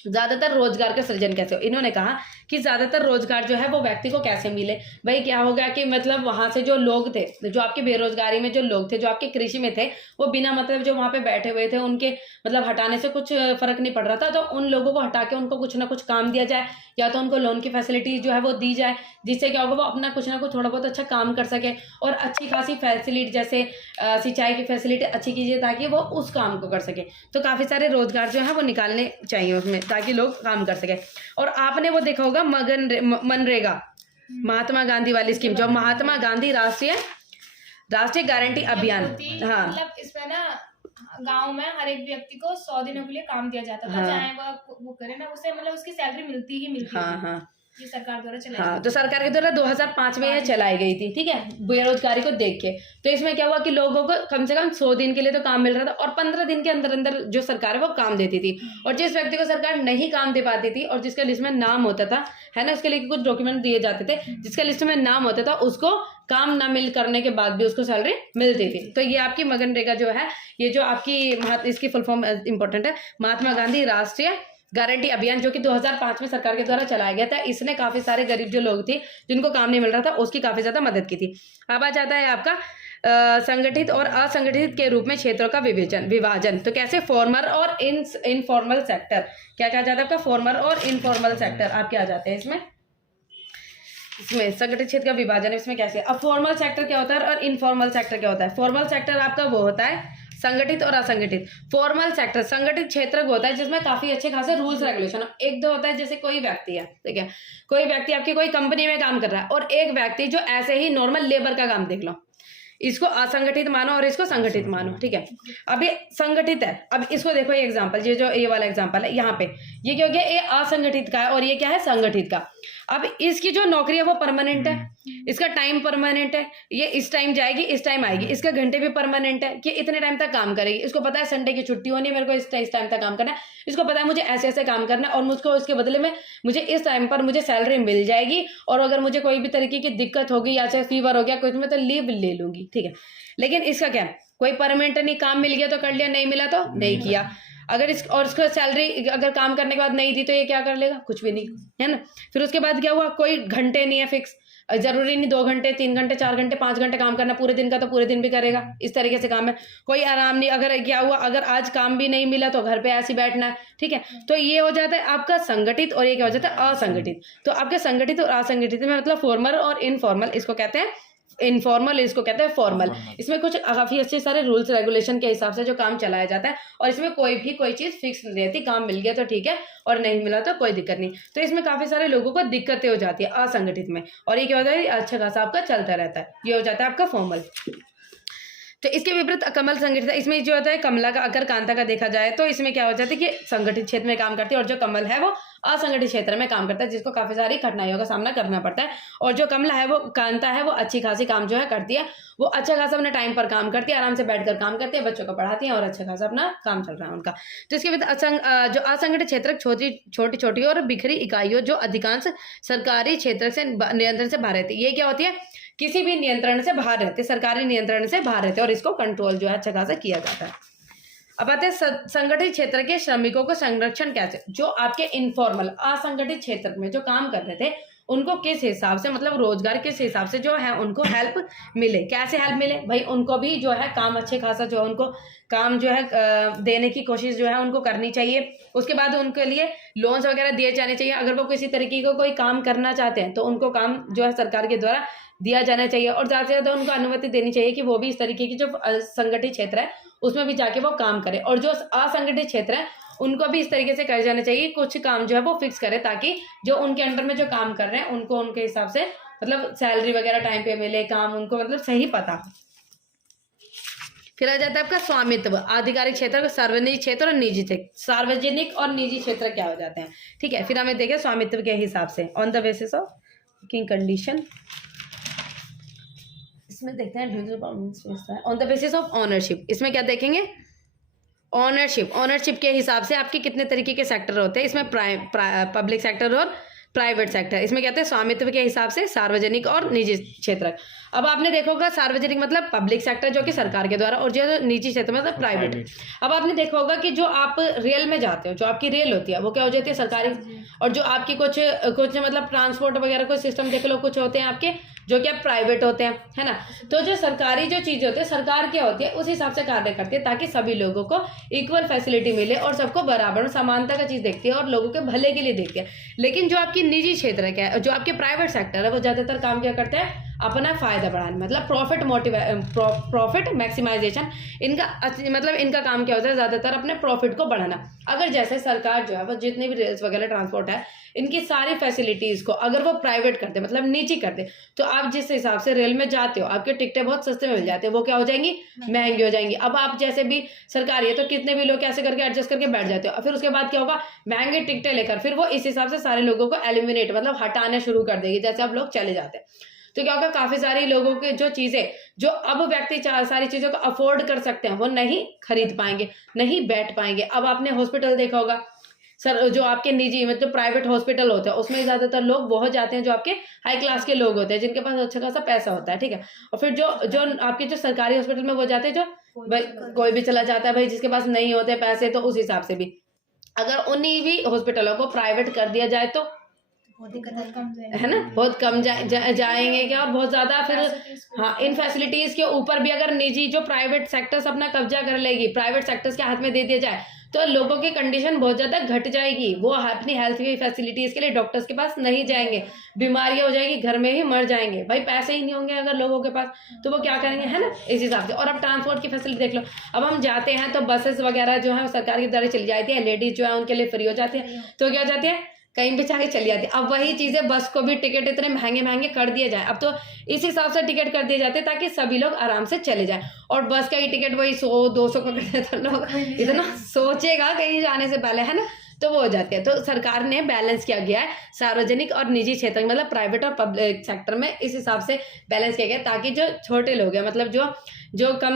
ज्यादातर रोजगार का सृजन कैसे हो। इन्होंने कहा कि ज्यादातर रोजगार जो है वो व्यक्ति को कैसे मिले। भाई क्या हो गया कि मतलब वहां से जो लोग थे, जो आपके बेरोजगारी में जो लोग थे, जो आपके कृषि में थे, वो बिना मतलब जो वहां पे बैठे हुए थे उनके मतलब हटाने से कुछ फर्क नहीं पड़ रहा था। तो उन लोगों को हटा के उनको कुछ ना कुछ काम दिया जाए, या तो उनको लोन की फैसिलिटी जो है वो दी जाए, जिससे क्या होगा वो अपना कुछ ना कुछ थोड़ा बहुत अच्छा काम कर सके। और अच्छी खासी फैसिलिटी जैसे सिंचाई की फैसिलिटी अच्छी कीजिए ताकि वो उस काम को कर सके। तो काफी सारे रोजगार जो है वो निकालने चाहिए उसमें ताकि लोग काम कर सके। और आपने वो देखा होगा मनरेगा, महात्मा गांधी वाली स्कीम, जो महात्मा गांधी राष्ट्रीय गारंटी अभियान। हाँ, मतलब इसमें ना गांव में हर एक व्यक्ति को 100 दिनों के लिए काम दिया जाता था। चाहे वो करे ना, उसे मतलब उसकी सैलरी मिलती ही। हाँ, ये सरकार द्वारा चलाई। हाँ, तो सरकार के द्वारा 2005 में यह चलाई गई थी, ठीक है, बेरोजगारी को देख के। तो इसमें क्या हुआ कि लोगों को कम से कम 100 दिन के लिए तो काम मिल रहा था और 15 दिन के अंदर अंदर जो सरकार है वो काम देती थी। और जिस व्यक्ति को सरकार नहीं काम दे पाती थी और जिसके लिस्ट में नाम होता था, है ना, उसके लिए कुछ डॉक्यूमेंट दिए जाते थे, जिसके लिस्ट में नाम होता था उसको काम ना मिल करने के बाद भी उसको सैलरी मिलती थी। तो ये आपकी मनरेगा जो है, ये जो आपकी इसकी फुल फॉर्म इंपॉर्टेंट है, महात्मा गांधी राष्ट्रीय गारंटी अभियान, जो कि 2005 में सरकार के द्वारा चलाया गया था। इसने काफी सारे गरीब जो लोग थे जिनको काम नहीं मिल रहा था उसकी काफी ज्यादा मदद की थी। अब आ जाता है आपका संगठित और असंगठित के रूप में क्षेत्रों का विभाजन। तो कैसे, फॉर्मल और इनफॉर्मल सेक्टर, क्या कहा जाता है आपका, फॉर्मल और इनफॉर्मल सेक्टर आपके आ जाते हैं इसमें संगठित क्षेत्र का विभाजन है। इसमें कैसे, अब फॉर्मल सेक्टर क्या होता है और इनफॉर्मल सेक्टर क्या होता है। फॉर्मल सेक्टर आपका वो होता है संगठित और असंगठित। फॉर्मल सेक्टर संगठित क्षेत्र होता है जिसमें काफी अच्छे खासे रूल्स रेगुलेशन। एक दो होता है जैसे कोई व्यक्ति है, ठीक है, कोई व्यक्ति आपकी कोई कंपनी में काम कर रहा है, और एक व्यक्ति जो ऐसे ही नॉर्मल लेबर का काम, देख लो, इसको असंगठित मानो और इसको संगठित मानो, ठीक है। अब ये संगठित है, अब इसको देखो ये एग्जांपल, ये जो ये वाला एग्जांपल है यहाँ पे, ये क्या हो गया, ये असंगठित का है और ये क्या है, संगठित का। अब इसकी जो नौकरी है वो परमानेंट है, इसका टाइम परमानेंट है, ये इस टाइम जाएगी इस टाइम आएगी, इसका घंटे भी परमानेंट है कि इतने टाइम तक काम करेगी, इसको पता है संडे की छुट्टी होनी है, मेरे को इस टाइम तक काम करना है, इसको पता है मुझे ऐसे ऐसे काम करना है और मुझको उसके बदले में मुझे इस टाइम पर मुझे सैलरी मिल जाएगी, और अगर मुझे कोई भी तरीके की दिक्कत होगी या चाहे फीवर हो गया कुछ में तो लीव ले लूंगी, ठीक है। लेकिन इसका क्या है, कोई परमानेंट नहीं, काम मिल गया तो कर लिया, नहीं मिला तो नहीं किया। अगर और उसको सैलरी अगर काम करने के बाद नहीं दी तो ये क्या कर लेगा, कुछ भी नहीं, है ना। फिर उसके बाद क्या हुआ, कोई घंटे नहीं है फिक्स, जरूरी नहीं 2 घंटे 3 घंटे 4 घंटे 5 घंटे काम करना पूरे दिन का, तो पूरे दिन भी करेगा, इस तरीके से काम है। कोई आराम नहीं, अगर क्या हुआ, अगर आज काम भी नहीं मिला तो घर पे ऐसे बैठना है, ठीक है। तो ये हो जाता है आपका संगठित, और ये क्या हो जाता है, असंगठित। तो आपके संगठित और असंगठित में मतलब फॉर्मल और इनफॉर्मल, इसको कहते हैं इनफॉर्मल, इसको कहते हैं फॉर्मल। इसमें कुछ काफी अच्छे सारे रूल्स रेगुलेशन के हिसाब से जो काम चलाया जाता है, और इसमें कोई चीज फिक्स नहीं रहती, काम मिल गया तो ठीक है और नहीं मिला तो कोई दिक्कत नहीं। तो इसमें काफी सारे लोगों को दिक्कतें हो जाती है असंगठित में, और ये क्या होता है, अच्छा खासा आपका चलता रहता है, ये हो जाता है आपका फॉर्मल। तो इसके विपरीत कमल संगठित है, इसमें जो होता है कमला का अगर कांता का देखा जाए तो इसमें क्या हो जाता है कि संगठित क्षेत्र में काम करती है, और जो कमल है वो असंगठित क्षेत्र में काम करता है, जिसको काफी सारी कठिनाइयों का सामना करना पड़ता है। और जो कमला है वो कांता है वो अच्छी खासी काम जो है करती है, वो अच्छा खासा अपने टाइम पर काम करती है, आराम से बैठकर काम करती है, बच्चों को पढ़ाती है और अच्छा खासा अपना काम चल रहा है उनका। तो इसके बाद जो असंगठित क्षेत्र छोटी छोटी और बिखरी इकाइयों जो अधिकांश सरकारी क्षेत्र से नियंत्रण से बाहर रहती है, ये क्या होती है, किसी भी नियंत्रण से बाहर रहते, सरकारी नियंत्रण से बाहर रहते, और इसको कंट्रोल जो है अच्छा खासा किया जाता है। अब आते हैं संगठित क्षेत्र के श्रमिकों को संरक्षण कैसे, जो आपके इनफॉर्मल असंगठित क्षेत्र में जो काम कर रहे थे उनको किस हिसाब से, मतलब रोजगार किस हिसाब से जो है उनको हेल्प मिले, कैसे हेल्प मिले भाई, उनको भी जो है काम अच्छे खासा जो है उनको काम जो है देने की कोशिश जो है उनको करनी चाहिए। उसके बाद उनके लिए लोन्स वगैरह दिए जाने चाहिए, अगर वो किसी तरीके का कोई काम करना चाहते हैं तो उनको काम जो है सरकार के द्वारा दिया जाना चाहिए, और ज़्यादा से ज़्यादा उनको अनुमति देनी चाहिए कि वो भी इस तरीके की जो संगठित क्षेत्र है उसमें भी जाके वो काम करे, और जो असंगठित क्षेत्र है उनको भी इस तरीके से कर जाना चाहिए, कुछ काम जो है वो फिक्स करे, ताकि जो उनके अंडर में जो काम कर रहे हैं उनको उनके हिसाब से मतलब सैलरी वगैरह टाइम पे मिले, काम उनको मतलब सही पता। फिर आ जाता है आपका स्वामित्व, आधिकारिक क्षेत्र, सार्वजनिक क्षेत्र और निजी क्षेत्र। सार्वजनिक और निजी क्षेत्र क्या हो जाते हैं, ठीक है। फिर हमें देखें स्वामित्व के हिसाब से, on the basis of working condition, इसमें देखते हैं on the basis of ownership. इसमें क्या देखेंगे, ऑनरशिप के हिसाब से आपके कितने तरीके के सेक्टर होते हैं, इसमें पब्लिक सेक्टर और प्राइवेट सेक्टर। इसमें कहते हैं स्वामित्व के हिसाब से सार्वजनिक और निजी क्षेत्र। अब आपने देखा होगा सार्वजनिक मतलब पब्लिक सेक्टर जो कि सरकार के द्वारा, और जो निजी क्षेत्र मतलब प्राइवेट। अब आपने देखा होगा कि जो आप रेल में जाते हो, जो आपकी रेल होती है वो क्या हो जाती है, सरकारी, और जो आपकी कुछ मतलब ट्रांसपोर्ट वगैरह कोई सिस्टम देख लो, कुछ होते हैं आपके जो कि प्राइवेट होते हैं, है ना। तो जो सरकारी जो चीजें होती है, सरकार क्या होती है उस हिसाब से कार्य करती है, ताकि सभी लोगों को इक्वल फैसिलिटी मिले और सबको बराबर समानता का चीज देखती है और लोगों के भले के लिए देखती है। लेकिन जो आपकी निजी क्षेत्र है, जो आपके प्राइवेट सेक्टर है, वो ज्यादातर काम क्या करता है, अपना फायदा बढ़ाना, मतलब प्रॉफिट मैक्सिमाइजेशन। इनका मतलब इनका काम क्या होता है, ज्यादातर अपने प्रॉफिट को बढ़ाना। अगर जैसे सरकार जो है वो जितने भी रेल्स वगैरह ट्रांसपोर्ट है, इनकी सारी फैसिलिटीज को अगर वो प्राइवेट कर दे, मतलब निजी कर दे, तो आप जिस हिसाब से रेल में जाते हो आपके टिकटें बहुत सस्ते में मिल जाते हैं, वो क्या हो जाएंगी, महंगी हो जाएंगी। अब आप जैसे भी सरकारी है तो कितने भी लोग कैसे करके एडजस्ट करके बैठ जाते हो, फिर उसके बाद क्या होगा, महंगे टिकटें लेकर फिर वो इस हिसाब से सारे लोगों को एलिमिनेट मतलब हटाना शुरू कर देगी, जैसे अब लोग चले जाते हैं। तो क्या होगा, काफी सारी लोगों के जो चीजें जो अब व्यक्ति सारी चीजों को अफोर्ड कर सकते हैं वो नहीं खरीद पाएंगे, नहीं बैठ पाएंगे। अब आपने हॉस्पिटल देखा होगा सर, जो आपके निजी मतलब प्राइवेट हॉस्पिटल होते हैं उसमें ज्यादातर लोग बहुत जाते हैं जो आपके हाई क्लास के लोग होते हैं, जिनके पास अच्छा खासा पैसा होता है, ठीक है। और फिर जो आपके जो सरकारी हॉस्पिटल में वो जाते हैं, जो भाई कोई भी चला जाता है भाई, जिसके पास नहीं होते पैसे, तो उस हिसाब से भी अगर उन्हीं भी हॉस्पिटलों को प्राइवेट कर दिया जाए तो है ना, बहुत कम जाएंगे क्या, और बहुत ज्यादा फिर हाँ, इन फैसिलिटीज के ऊपर भी अगर निजी जो प्राइवेट सेक्टर्स अपना कब्जा कर लेगी, प्राइवेट सेक्टर्स के हाथ में दे दिया जाए, तो लोगों की कंडीशन बहुत ज्यादा घट जाएगी। वो अपनी हेल्थ की फैसिलिटीज के लिए डॉक्टर्स के पास नहीं जाएंगे, बीमारियां हो जाएगी, घर में ही मर जाएंगे। भाई पैसे ही नहीं होंगे अगर लोगों के पास, तो वो क्या करेंगे, है ना, इस हिसाब से। और अब ट्रांसपोर्ट की फैसिलिटी देख लो, अब हम जाते हैं तो बसेस वगैरह जो है सरकार की द्वारा चली जाती है, लेडीज जो है उनके लिए फ्री हो जाती है, तो क्या हो जाती है, कहीं भी चाहे चली जाती। अब वही चीज़ें बस को भी टिकट इतने महंगे महंगे कर दिए जाए, अब तो इस हिसाब से टिकट कर दिए जाते ताकि सभी लोग आराम से चले जाए। और बस का ही टिकट वही 100-200 का कर देते, लोग इतना सोचेगा कहीं जाने से पहले, है ना, तो वो हो जाती है। तो सरकार ने बैलेंस किया गया है सार्वजनिक और निजी क्षेत्र में, मतलब प्राइवेट और पब्लिक सेक्टर में, इस हिसाब से बैलेंस किया गया ताकि जो छोटे लोग हैं, मतलब जो कम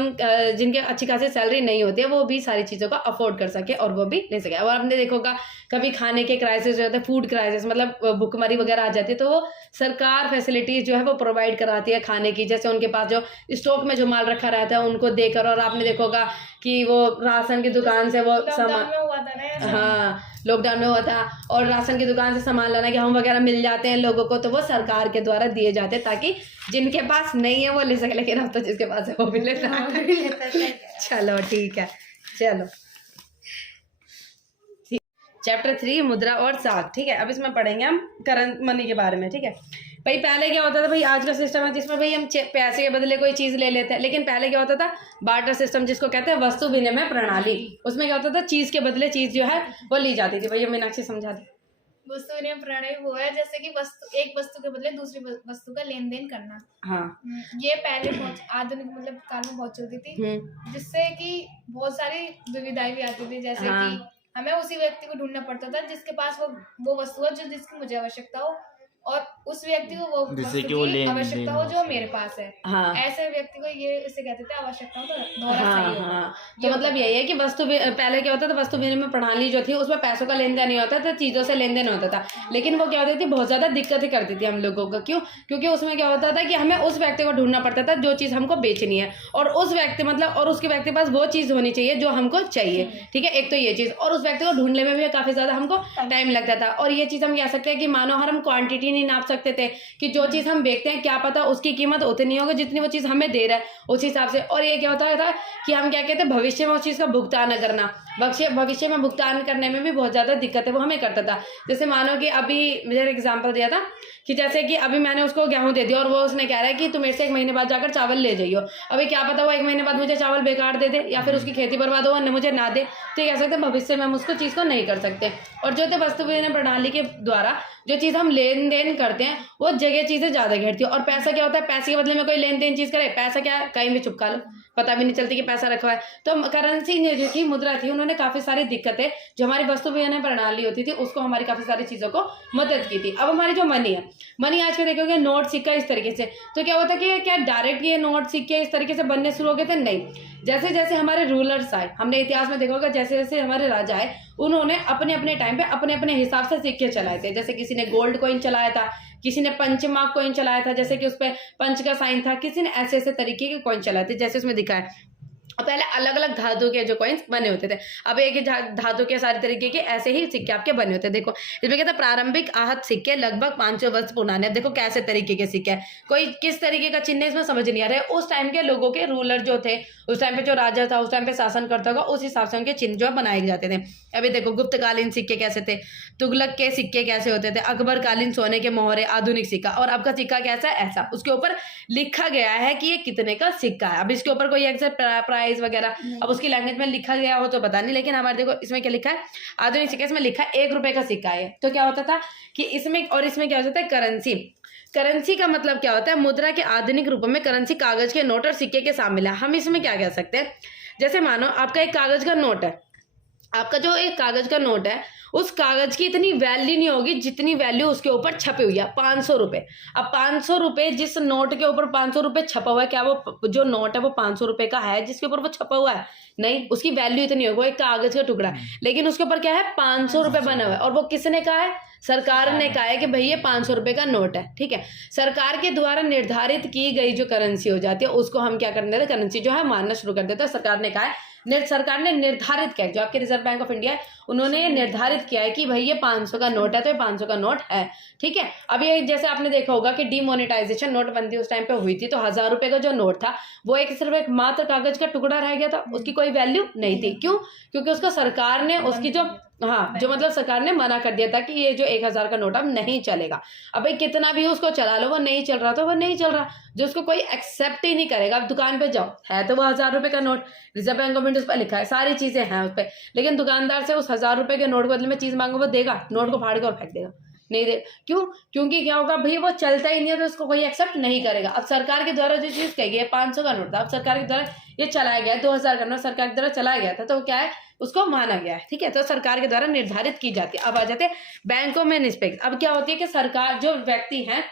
जिनके अच्छी खासी सैलरी नहीं होती है, वो भी सारी चीज़ों को अफोर्ड कर सके और वो भी ले सके। और आपने देखोगा कभी खाने के क्राइसिस हो जाते हैं, फूड क्राइसिस, मतलब भुखमरी वगैरह आ जाती है, तो वो सरकार फैसिलिटीज़ जो है वो प्रोवाइड कराती है खाने की। जैसे उनके पास जो स्टॉक में जो माल रखा रहता है उनको देकर, और आपने देखोगा कि वो राशन की दुकान से वो सामान, हाँ लॉकडाउन में हुआ था, और राशन की दुकान से सामान लाना, गेहूँ वगैरह मिल जाते हैं लोगों को, तो वो सरकार के द्वारा दिए जाते हैं ताकि जिनके पास नहीं है वो ले सके, लेकिन अब तो जिसके पास है वो भी लेता है। चलो ठीक है, चलो चैप्टर 3 मुद्रा और साख। ठीक है, अब इसमें पढ़ेंगे हम करंट मनी के बारे में। ठीक है भाई, पहले क्या होता था भाई, आज का सिस्टम है जिसमें भाई हम पैसे के बदले कोई चीज़ ले लेते हैं, लेकिन पहले क्या होता था बार्टर सिस्टम, जिसको कहते हैं वस्तु विनिमय प्रणाली। उसमें क्या होता था, चीज़ के बदले चीज़ जो है वो ली जाती थी। भैया मीनाक्षी समझा दी। वस्तु विनिमय प्रणाली वो है जैसे कि एक वस्तु के बदले दूसरी वस्तु का लेन देन करना। हाँ, ये पहले बहुत आधुनिक मतलब काल में बहुत चलती थी, जिससे कि बहुत सारी दुविधाएं भी आती थी, जैसे कि हमें उसी व्यक्ति को ढूंढना पड़ता था जिसके पास वो वस्तु है जिसकी मुझे आवश्यकता हो, और उस व्यक्ति को वो वस्तु की आवश्यकता हो जो मेरे पास है। हाँ, ऐसे व्यक्ति को ये इसे कहते थे आवश्यकताओं का दोहरा सहयोग। हाँ, तो मतलब यही है कि पहले क्या होता था, वस्तु विनिमय प्रणाली जो थी उसमें पैसों का लेन देन नहीं होता था, चीज़ों से लेन देन होता था, लेकिन वो क्या होती थी, बहुत ज़्यादा दिक्कतें करती थी हम लोगों को। क्यों? क्योंकि उसमें क्या होता था कि हमें उस व्यक्ति को ढूंढना पड़ता था जो चीज़ हमको बेचनी है, और उस व्यक्ति मतलब और उसके व्यक्ति के पास वो चीज़ होनी चाहिए जो हमको चाहिए। ठीक है, एक तो ये चीज़, और उस व्यक्ति को ढूंढने में भी काफ़ी ज़्यादा हमको टाइम लगता था। और ये चीज़ हम कह सकते हैं कि मानो हम क्वांटिटी नहीं नाप सकते थे कि जो चीज़ हम बेचते हैं क्या पता उसकी कीमत उतनी होगी जितनी वो चीज़ हमें दे रहा है उस हिसाब से। और ये क्या होता था कि हम क्या कहते हैं, भविष्य में उस चीज़ का भुगतान न करना, भविष्य में भुगतान करने में भी बहुत ज़्यादा दिक्कत है वो हमें करता था। जैसे मानो कि अभी मुझे एग्जाम्पल दिया था कि जैसे कि अभी मैंने उसको गेहूँ दे दिया और वो उसने कह रहा है कि तुम मेरे से 1 महीने बाद जाकर चावल ले जाइयो। अभी क्या पता वो 1 महीने बाद मुझे चावल बेकार दे दे, या फिर उसकी खेती बर्बाद हो और मुझे ना दे, तो ये कह सकते हैं भविष्य में हम उसको चीज़ को नहीं कर सकते। और जो वस्तु विनिमय प्रणाली के द्वारा जो चीज़ हम लेन देन करते हैं वो जगह चीज़ें ज़्यादा घेरती है। और पैसा क्या होता है, पैसे के बदले में कोई लेन देन चीज़ करे, पैसा क्या कहीं भी चुपका लो, पता भी नहीं चलती कि पैसा रखा है। तो करेंसी ने जो थी, मुद्रा थी, उन्होंने काफ़ी सारी दिक्कतें जो हमारी वस्तु विनिमय प्रणाली होती थी उसको हमारी काफ़ी सारी चीज़ों को मदद की थी। अब हमारी जो मनी है, मनी आज के देखोगे नोट सिक्का इस तरीके से, तो क्या होता है कि क्या डायरेक्ट ये नोट सिक्के इस तरीके से बनने शुरू हो गए थे? नहीं, जैसे जैसे हमारे रूलर्स आए, हमने इतिहास में देखा होगा, जैसे जैसे हमारे राजा आए उन्होंने अपने अपने टाइम पे अपने अपने हिसाब से सिक्के चलाए थे। जैसे किसी ने गोल्ड कॉइन चलाया था, किसी ने पंचमार्क कॉइन चलाया था, जैसे कि उस पर पंच का साइन था, किसी ने ऐसे ऐसे तरीके के कॉइन चलाए थे जैसे उसमें दिखा है। पहले अलग अलग धातु के जो कॉइन्स बने होते थे, अब एक ही धातु के सारे तरीके के ऐसे ही सिक्के आपके बने होते हैं। देखो इसमें कहते हैं प्रारंभिक आहत सिक्के लगभग 500 वर्ष पुराने। अब देखो कैसे तरीके के सिक्के हैं, कोई किस तरीके का चिन्ह इसमें समझ नहीं आ रहा है। उस टाइम के लोगों के रूलर जो थे, उस टाइम पे जो राजा था, उस टाइम पे शासन करता होगा, उस हिसाब से उनके चिन्ह जो बनाए जाते थे। अभी देखो गुप्तकालीन सिक्के कैसे थे, तुगलक के सिक्के कैसे होते थे, अकबर कालीन सोने के मोहरे, आधुनिक सिक्का, और आपका सिक्का कैसा है, ऐसा उसके ऊपर लिखा गया है कि ये कितने का सिक्का है। अब इसके ऊपर कोई एग्जैक्ट प्राइस वगैरह अब उसकी लैंग्वेज में लिखा गया हो तो पता नहीं, लेकिन हमारे देखो इसमें क्या लिखा है, आधुनिक सिक्के, इसमें लिखा है 1 रुपए का सिक्का है। तो क्या होता था कि इसमें, और इसमें क्या होता है करेंसी। करेंसी का मतलब क्या होता है, मुद्रा के आधुनिक रूप में करेंसी कागज के नोट और सिक्के के शामिल है। हम इसमें क्या कह सकते हैं, जैसे मानो आपका एक कागज का नोट है, आपका जो एक कागज का नोट है उस कागज की इतनी वैल्यू नहीं होगी जितनी वैल्यू उसके ऊपर छपी हुई है, 500 रुपए। अब 500 रुपए जिस नोट के ऊपर 500 रुपए छपा हुआ है, क्या वो जो नोट है वो 500 रुपए का है जिसके ऊपर वो छपा हुआ है? नहीं, उसकी वैल्यू इतनी होगी, वो एक कागज का टुकड़ा है, लेकिन उसके ऊपर क्या है, 500 रुपए बना हुआ है। और वो किसने कहा है? सरकार ने कहा है कि भाई ये 500 रुपए का नोट है। ठीक है, सरकार के द्वारा निर्धारित की गई जो करेंसी हो जाती है उसको हम क्या करने देते, करेंसी जो है मानना शुरू कर देते हैं। सरकार ने कहा है, सरकार ने निर्धारित किया है, जो आपके रिजर्व बैंक ऑफ इंडिया है उन्होंने ये निर्धारित किया है कि भाई ये 500 का नोट है तो ये 500 का नोट है। ठीक है, अब ये जैसे आपने देखा होगा कि डीमोनेटाइजेशन नोटबंदी उस टाइम पे हुई थी, तो 1000 रुपए का जो नोट था वो सिर्फ एक मात्र कागज का टुकड़ा रह गया था, उसकी कोई वैल्यू नहीं थी। क्यों? क्योंकि उसको सरकार ने उसकी जो हाँ, जो मतलब सरकार ने मना कर दिया था कि ये जो 1000 का नोट अब नहीं चलेगा। अब भाई कितना भी उसको चला लो, वो नहीं चल रहा तो वो नहीं चल रहा, जो उसको कोई एक्सेप्ट ही नहीं करेगा। अब दुकान पे जाओ, है तो वो 1000 रुपए का note, reserve bank of India उस पर लिखा है, सारी चीजें हैं उस पर, लेकिन दुकानदार से उस 1000 रुपए के नोट के बदले में चीज मांगो, वो देगा? नोट को फाड़ के और फेंक देगा, नहीं दे। क्यों? क्योंकि क्या होगा भाई, वो चलता ही नहीं है तो उसको कोई एक्सेप्ट नहीं करेगा। अब सरकार के द्वारा जो चीज कही है, 500 का नोट था, अब सरकार के द्वारा ये चलाया गया है, 2000 का नोट सरकार के द्वारा चलाया गया था, तो क्या है, उसको माना गया है, ठीक है, तो सरकार के द्वारा निर्धारित की जाती है। अब आ जाते हैं बैंकों में निष्पक्ष। अब क्या होती है कि सरकार, जो व्यक्ति हैं,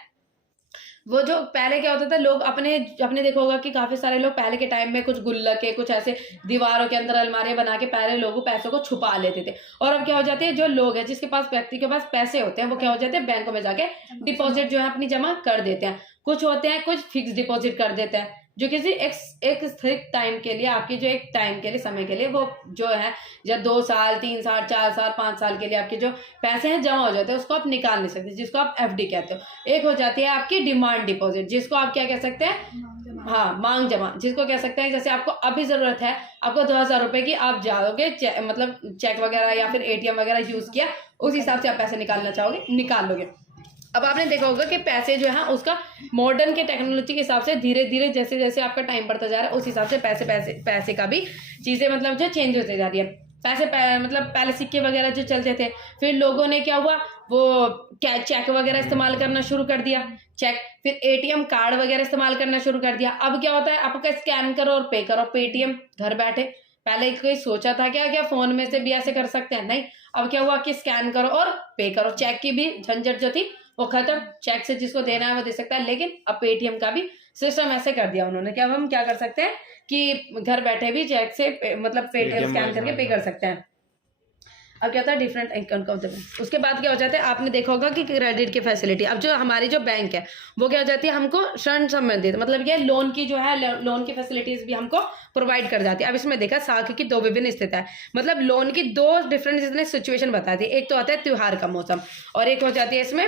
वो जो पहले क्या होता था, लोग अपने देखा होगा कि काफी सारे लोग पहले के टाइम में कुछ गुल्लके, कुछ ऐसे दीवारों के अंदर अलमारियां बना के पहले लोगों पैसों को छुपा लेते थे। और अब क्या हो जाते हैं, जो लोग हैं जिसके पास, व्यक्ति के पास पैसे होते हैं, वो क्या हो जाते हैं, बैंकों में जाके डिपॉजिट जो है अपनी जमा कर देते हैं। कुछ होते हैं, कुछ फिक्स डिपॉजिट कर देते हैं, जो किसी एक स्थिर टाइम के लिए, आपकी जो एक टाइम के लिए, समय के लिए, वो जो है या 2 साल 3 साल 4 साल 5 साल के लिए आपके जो पैसे हैं जमा हो जाते हैं, उसको आप निकाल नहीं सकते, जिसको आप एफडी कहते हो। एक हो जाती है आपकी डिमांड डिपॉजिट, जिसको आप क्या कह सकते हैं, हाँ, मांग जमा, जिसको कह सकते हैं जैसे आपको अभी जरूरत है, आपको 2000 रुपए की, आप जाओगे मतलब चेक वगैरह या फिर एटीएम वगैरह यूज किया, उस हिसाब से आप पैसे निकालना चाहोगे, निकाल लोगे। अब आपने देखा होगा कि पैसे जो है उसका मॉडर्न के टेक्नोलॉजी के हिसाब से धीरे धीरे जैसे जैसे आपका टाइम बढ़ता जा रहा है, उस हिसाब से पैसे का भी चीजें मतलब जो चेंज होते जा रही है। मतलब पहले सिक्के वगैरह जो चलते थे, फिर लोगों ने क्या हुआ, वो क्या चेक वगैरह इस्तेमाल करना शुरू कर दिया, चेक, फिर एटीएम कार्ड वगैरह इस्तेमाल करना शुरू कर दिया। अब क्या होता है, आपका स्कैन करो और पे करो, पेटीएम, घर बैठे। पहले कोई सोचा था क्या फोन में से भी ऐसे कर सकते हैं? नहीं। अब क्या हुआ कि स्कैन करो और पे करो, चेक की भी झंझट जो थी वो खत्म, चेक से जिसको देना है वो दे सकता है। लेकिन अब पेटीएम का भी सिस्टम ऐसे कर दिया उन्होंने कि अब हम क्या कर सकते हैं कि घर बैठे भी चेक से मतलब पेटीएम स्कैन करके पे कर सकते हैं। अब क्या होता है, different account of the bank. उसके बाद क्या हो जाता है, आपने देखा होगा कि क्रेडिट की फैसिलिटी। अब जो हमारी जो बैंक है वो क्या हो जाती है, हमको ऋण संबंधित, मतलब ये लोन की जो है, लोन की फैसिलिटीज भी हमको प्रोवाइड कर जाती है। अब इसमें देखा, साख की 2 विभिन्न स्थिति है, मतलब लोन की 2 डिफरेंट इसने सिचुएशन बताती है। एक तो आता है त्योहार का मौसम, और एक हो जाती है इसमें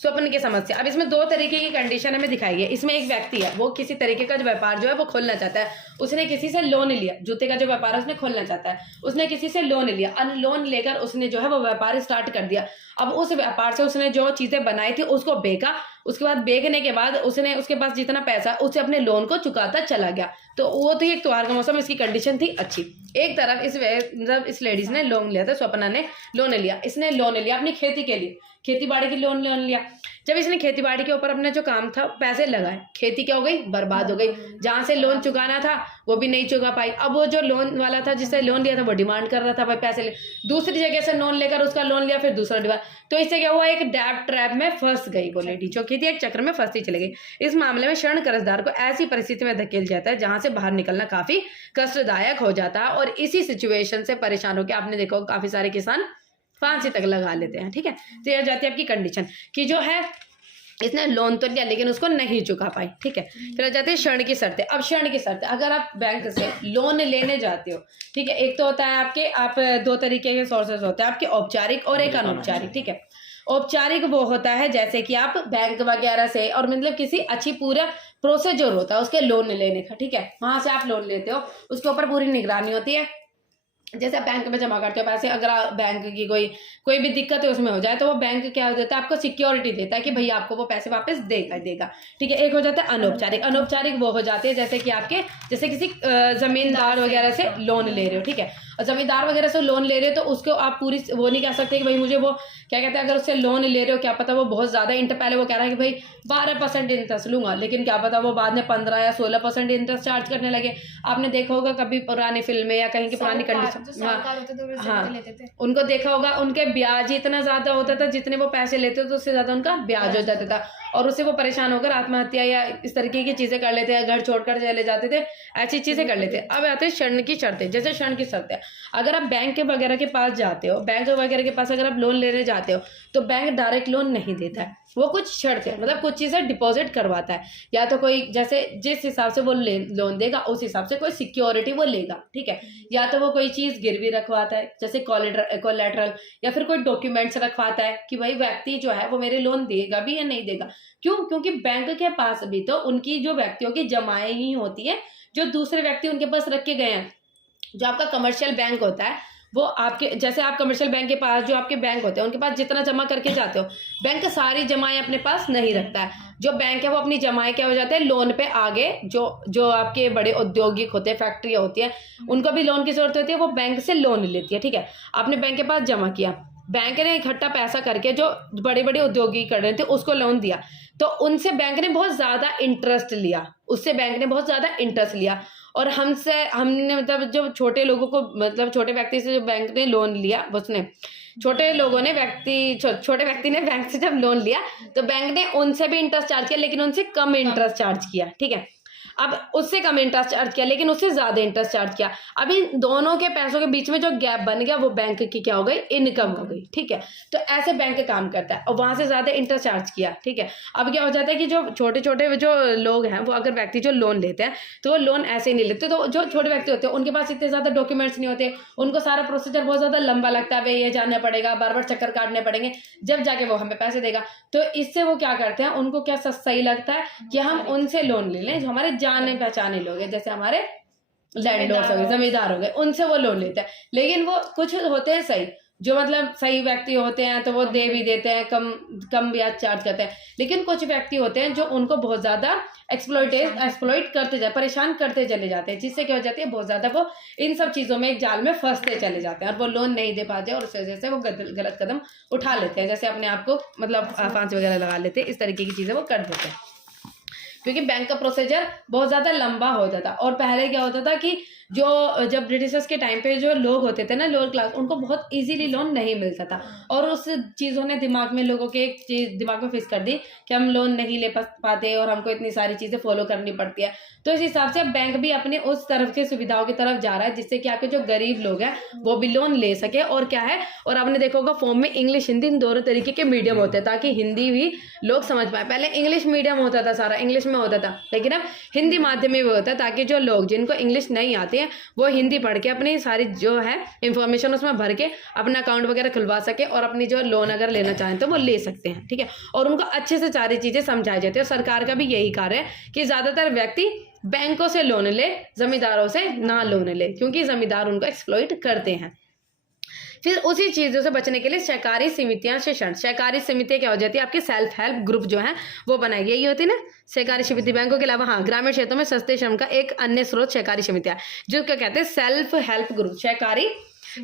स्वप्न की समस्या। अब इसमें 2 तरीके की कंडीशन हमें दिखाई है। इसमें एक व्यक्ति है, वो किसी तरीके का जो व्यापार जो है वो खोलना चाहता है, उसने किसी से लोन लिया, जूते का जो व्यापार है उसने खोलना चाहता है, उसने किसी से लोन लिया, लोन लेकर उसने जो है वो व्यापार स्टार्ट कर दिया। अब उस व्यापार से उसने जो चीजें बनाई थी उसको बेचा, उसके बाद बेचने के बाद उसने, उसके पास जितना पैसा उसे अपने लोन को चुकाता चला गया। तो वो थी एक त्योहार का मौसम, इसकी कंडीशन थी अच्छी। एक तरफ इस लेडीज ने लोन लिया था, स्वप्ना ने लोन लिया, इसने लोन लिया अपनी खेती के लिए, खेती बाड़ी की लोन लिया। जब इसने खेती बाड़ी के ऊपर अपना जो काम था पैसे लगाए, खेती क्या हो गई, बर्बाद हो गई। जहां से लोन चुकाना था वो भी नहीं चुका पाई। अब वो जो लोन वाला था जिससे लोन लिया था वो डिमांड कर रहा था भाई पैसे ले, दूसरी जगह से लोन लेकर उसका लोन लिया, फिर दूसरा डिमांड। तो इससे क्या हुआ, एक डेब्ट ट्रैप में फंस गई वो लेडी, जो कि थी एक चक्र में फंसती चली गई। इस मामले में ऋण कर्जदार को ऐसी परिस्थिति में धकेल जाता है जहां से बाहर निकलना काफी कष्टदायक हो जाता है। और इसी सिचुएशन से परेशान होकर आपने देखा काफी सारे किसान फांसी तक लगा लेते हैं। ठीक है, तो यह जाती है आपकी कंडीशन कि जो है इसने लोन तो लिया लेकिन उसको नहीं चुका पाई। ठीक है, फिर आ जाती है ऋण की शर्तें। अब ऋण की शर्तें, अगर आप बैंक से लोन लेने जाते हो, ठीक है, एक तो होता है आपके, आप 2 तरीके के सोर्सेस होते हैं आपके, औपचारिक और एक अनौपचारिक। ठीक है, औपचारिक वो होता है जैसे कि आप बैंक वगैरह से, और मतलब किसी अच्छी पूरा प्रोसीजर होता है उसके लोन लेने का। ठीक है, वहां से आप लोन लेते हो, उसके ऊपर पूरी निगरानी होती है। जैसे बैंक में जमा करते हो पैसे, अगर बैंक की कोई भी दिक्कत है उसमें हो जाए तो वो बैंक क्या देता है, आपको सिक्योरिटी देता है कि भैया आपको वो पैसे वापस देगा। ठीक है, एक हो जाता है अनौपचारिक। अनौपचारिक वो हो जाते हैं जैसे कि आपके, जैसे किसी जमींदार वगैरह से लोन ले रहे हो। ठीक है, और जमींदार वगैरह से लोन ले रहे हो तो उसको आप पूरी वो नहीं कह सकते कि भाई मुझे वो क्या कहते हैं, अगर उससे लोन ले रहे हो क्या पता वो बहुत ज्यादा पहले वो कह रहा है कि भाई 12% इंटरेस्ट लूंगा, लेकिन क्या पता वो बाद में 15 या 16% इंटरेस्ट चार्ज करने लगे। आपने देखा होगा कभी पुरानी फिल्में या कहीं की पुरानी कंडीशन, हाँ, उनको देखा होगा, उनके ब्याज इतना ज्यादा होता था, जितने वो पैसे लेते थे उससे ज्यादा उनका ब्याज हो जाता था, और उससे वो परेशान होकर आत्महत्या या इस तरीके की चीजें कर लेते हैं, घर छोड़कर चले जाते थे, ऐसी चीजें कर लेते। अब आते हैं ऋण की शर्तें। जैसे ऋण की शर्तें, अगर आप बैंक वगैरह के पास जाते हो, बैंक वगैरह के पास अगर आप लोन लेने जाते हो तो बैंक डायरेक्ट लोन नहीं देता है, वो कुछ शर्त है, मतलब कुछ चीजें डिपॉजिट करवाता है, या तो कोई जैसे जिस हिसाब से वो लोन देगा उस हिसाब से कोई सिक्योरिटी वो लेगा। ठीक है, या तो वो कोई चीज गिरवी रखवाता है जैसे कोलेटरल, या फिर कोई डॉक्यूमेंट्स रखवाता है कि भाई व्यक्ति जो है वो मेरे लोन देगा भी या नहीं देगा। क्यों? क्योंकि बैंक के पास भी तो उनकी जो व्यक्तियों की जमाएं ही होती है जो दूसरे व्यक्ति उनके पास रख के गए हैं। जो आपका कमर्शियल बैंक होता है वो आपके, जैसे आप कमर्शियल बैंक के पास, जो आपके बैंक होते हैं उनके पास जितना जमा करके जाते हो, बैंक सारी जमाएं अपने पास नहीं रखता है। जो बैंक है वो अपनी जमाएं क्या हो जाते हैं, लोन पे आगे जो आपके बड़े औद्योगिक होते हैं, फैक्ट्रियाँ होती है, उनको भी लोन की जरूरत होती है, वो बैंक से लोन लेती है। ठीक है, आपने बैंक के पास जमा किया, बैंक ने इकट्ठा पैसा करके जो बड़े बड़े उद्योगिक कर रहे थे उसको लोन दिया, तो उनसे बैंक ने बहुत ज्यादा इंटरेस्ट लिया, उससे बैंक ने बहुत ज्यादा इंटरेस्ट लिया। और हमने मतलब जो छोटे लोगों को, मतलब छोटे व्यक्ति से जो बैंक ने लोन लिया, उसने छोटे व्यक्ति ने बैंक से जब लोन लिया तो बैंक ने उनसे भी इंटरेस्ट चार्ज किया, लेकिन उनसे कम इंटरेस्ट चार्ज किया। ठीक है, अब उससे कम इंटरेस्ट चार्ज किया लेकिन उससे ज्यादा इंटरेस्ट चार्ज किया। अब इन दोनों के पैसों के बीच में जो गैप बन गया वो बैंक की क्या हो गई, इनकम हो गई। ठीक है, तो ऐसे बैंक काम करता है, और वहां से ज्यादा इंटरेस्ट चार्ज किया। ठीक है, अब क्या हो जाता है कि जो छोटे छोटे जो लोग हैं, वो अगर व्यक्ति जो लोन लेते हैं तो वो लोन ऐसे ही नहीं लेते। तो जो छोटे व्यक्ति होते हैं उनके पास इतने ज्यादा डॉक्यूमेंट्स नहीं होते, उनको सारा प्रोसीजर बहुत ज्यादा लंबा लगता है, भाई ये जानना पड़ेगा, बार बार चक्कर काटने पड़ेंगे, जब जाके वो हमें पैसे देगा। तो इससे वो क्या करते हैं, उनको क्या सही लगता है कि हम उनसे लोन ले लें, जो हमारे जाने पहचाने लोग हैं, जैसे हमारे लैंडलॉर्ड्स हो गए, जमींदार हो गए, उनसे वो लोन लेते हैं। लेकिन वो कुछ होते हैं सही, जो मतलब सही व्यक्ति होते हैं तो वो दे भी देते हैं, कम ब्याज चार्ज करते हैं। लेकिन कुछ व्यक्ति होते हैं जो उनको बहुत ज्यादा एक्सप्लॉइट करते जाए, परेशान करते चले जाते हैं, जिससे क्या हो जाती है, बहुत ज्यादा वो इन सब चीजों में एक जाल में फंसते चले जाते हैं और वो लोन नहीं दे पाते, और उस वजह से वो गलत कदम उठा लेते हैं, जैसे अपने आप को मतलब फांसी वगैरह लगा लेते हैं, इस तरीके की चीजें वो कर देते हैं। क्योंकि बैंक का प्रोसीजर बहुत ज्यादा लंबा होता था। और पहले क्या होता था कि जब ब्रिटिशर्स के टाइम पे जो लोग होते थे ना, लोअर क्लास, उनको बहुत इजीली लोन नहीं मिलता था, और उस चीज़ों ने लोगों के एक चीज दिमाग में फिक्स कर दी कि हम लोन नहीं ले पाते और हमको इतनी सारी चीजें फॉलो करनी पड़ती है। तो इस हिसाब से बैंक भी अपने उस तरफ के सुविधाओं की तरफ जा रहा है, जिससे कि आपके जो गरीब लोग हैं वो भी लोन ले सके। और क्या है, और आपने देखा होगा फॉर्म में इंग्लिश हिंदी इन दोनों तरीके के मीडियम होते हैं, ताकि हिंदी भी लोग समझ पाए। पहले इंग्लिश मीडियम होता था, सारा इंग्लिश में होता था, लेकिन अब हिंदी माध्यम में भी होता है, ताकि जो लोग जिनको इंग्लिश नहीं आती है वो हिंदी पढ़ के अपनी सारी जो है इंफॉर्मेशन उसमें भर के अपना अकाउंट वगैरह खुलवा सके, और अपनी जो लोन अगर लेना चाहें तो वो ले सकते हैं। ठीक है, और उनको अच्छे से सारी चीजें समझाई जाती है। और सरकार का भी यही कार्य है कि ज्यादातर व्यक्ति बैंकों से लोन ले, जमींदारों से ना लोन ले, क्योंकि जमींदार उनको एक्सप्लॉइट करते हैं। फिर उसी चीजों से बचने के लिए सहकारी समितियां से सहकारी समितियां क्या हो जाती है, आपके सेल्फ हेल्प ग्रुप जो है वो बनाई गई, यही होती है ना सहकारी समिति। बैंकों के अलावा हाँ, ग्रामीण क्षेत्रों में सस्ते श्रम का एक अन्य स्रोत सहकारी समितियां, जो क्या कहते हैं सेल्फ हेल्प ग्रुप, सहकारी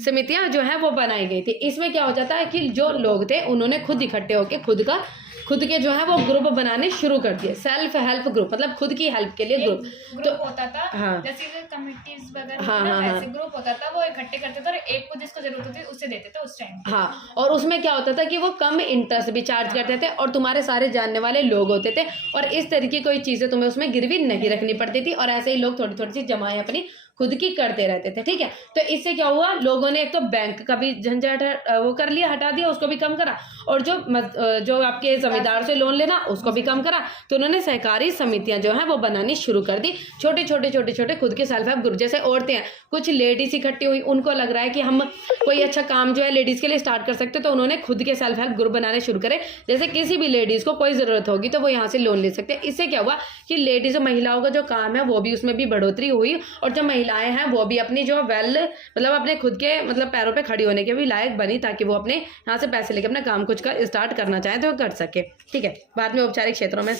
समितियां जो है वो बनाई गई थी। इसमें क्या हो जाता है कि जो लोग थे उन्होंने खुद इकट्ठे होकर खुद के जो है वो ग्रुप बनाने शुरू कर दिए। सेल्फ हेल्प ग्रुप मतलब खुद की हेल्प के लिए ग्रुप तो होता था। हाँ, जैसे कमिटीज वगैरह हाँ, ग्रुप होता था, वो इकट्ठे करते थे और एक को जिसको जरूरत होती उसे देते थे उस टाइम। हाँ, और उसमें क्या होता था कि वो कम इंटरेस्ट भी चार्ज करते थे, और तुम्हारे सारे जानने वाले लोग होते थे, और इस तरीके कोई चीजें तुम्हें उसमें गिरवी नहीं रखनी पड़ती थी, और ऐसे ही लोग थोड़ी थोड़ी सी जमाएं अपनी खुद की करते रहते थे। ठीक है, तो इससे क्या हुआ, लोगों ने एक तो बैंक का भी झंझट वो कर लिया, हटा दिया, उसको भी कम करा, और जो आपके जमींदार से लोन लेना उसको भी कम करा। तो उन्होंने सहकारी समितियां जो है वो बनानी शुरू कर दी, छोटे छोटे खुद के सेल्फ हेल्प ग्रुप। जैसे औरतें हैं, कुछ लेडीज इकट्ठी हुई, उनको लग रहा है कि हम कोई अच्छा काम जो है लेडीज के लिए स्टार्ट कर सकते, तो उन्होंने खुद के सेल्फ हेल्प ग्रुप बनाने शुरू करे। जैसे किसी भी लेडीज को कोई जरूरत होगी तो वो यहाँ से लोन ले सकते हैं। इससे क्या हुआ कि लेडीज और महिलाओं का जो काम है वो भी उसमें भी बढ़ोतरी हुई, और जो महिलाएं हैं वो भी अपनी जो मतलब अपने खुद के मतलब पैरों पे खड़ी होने के भी लायक बनी, ताकि वो अपने यहाँ से पैसे लेके अपना काम कुछ का स्टार्ट करना चाहे तो वो कर सके। ठीक है, बाद में औपचारिक क्षेत्रों में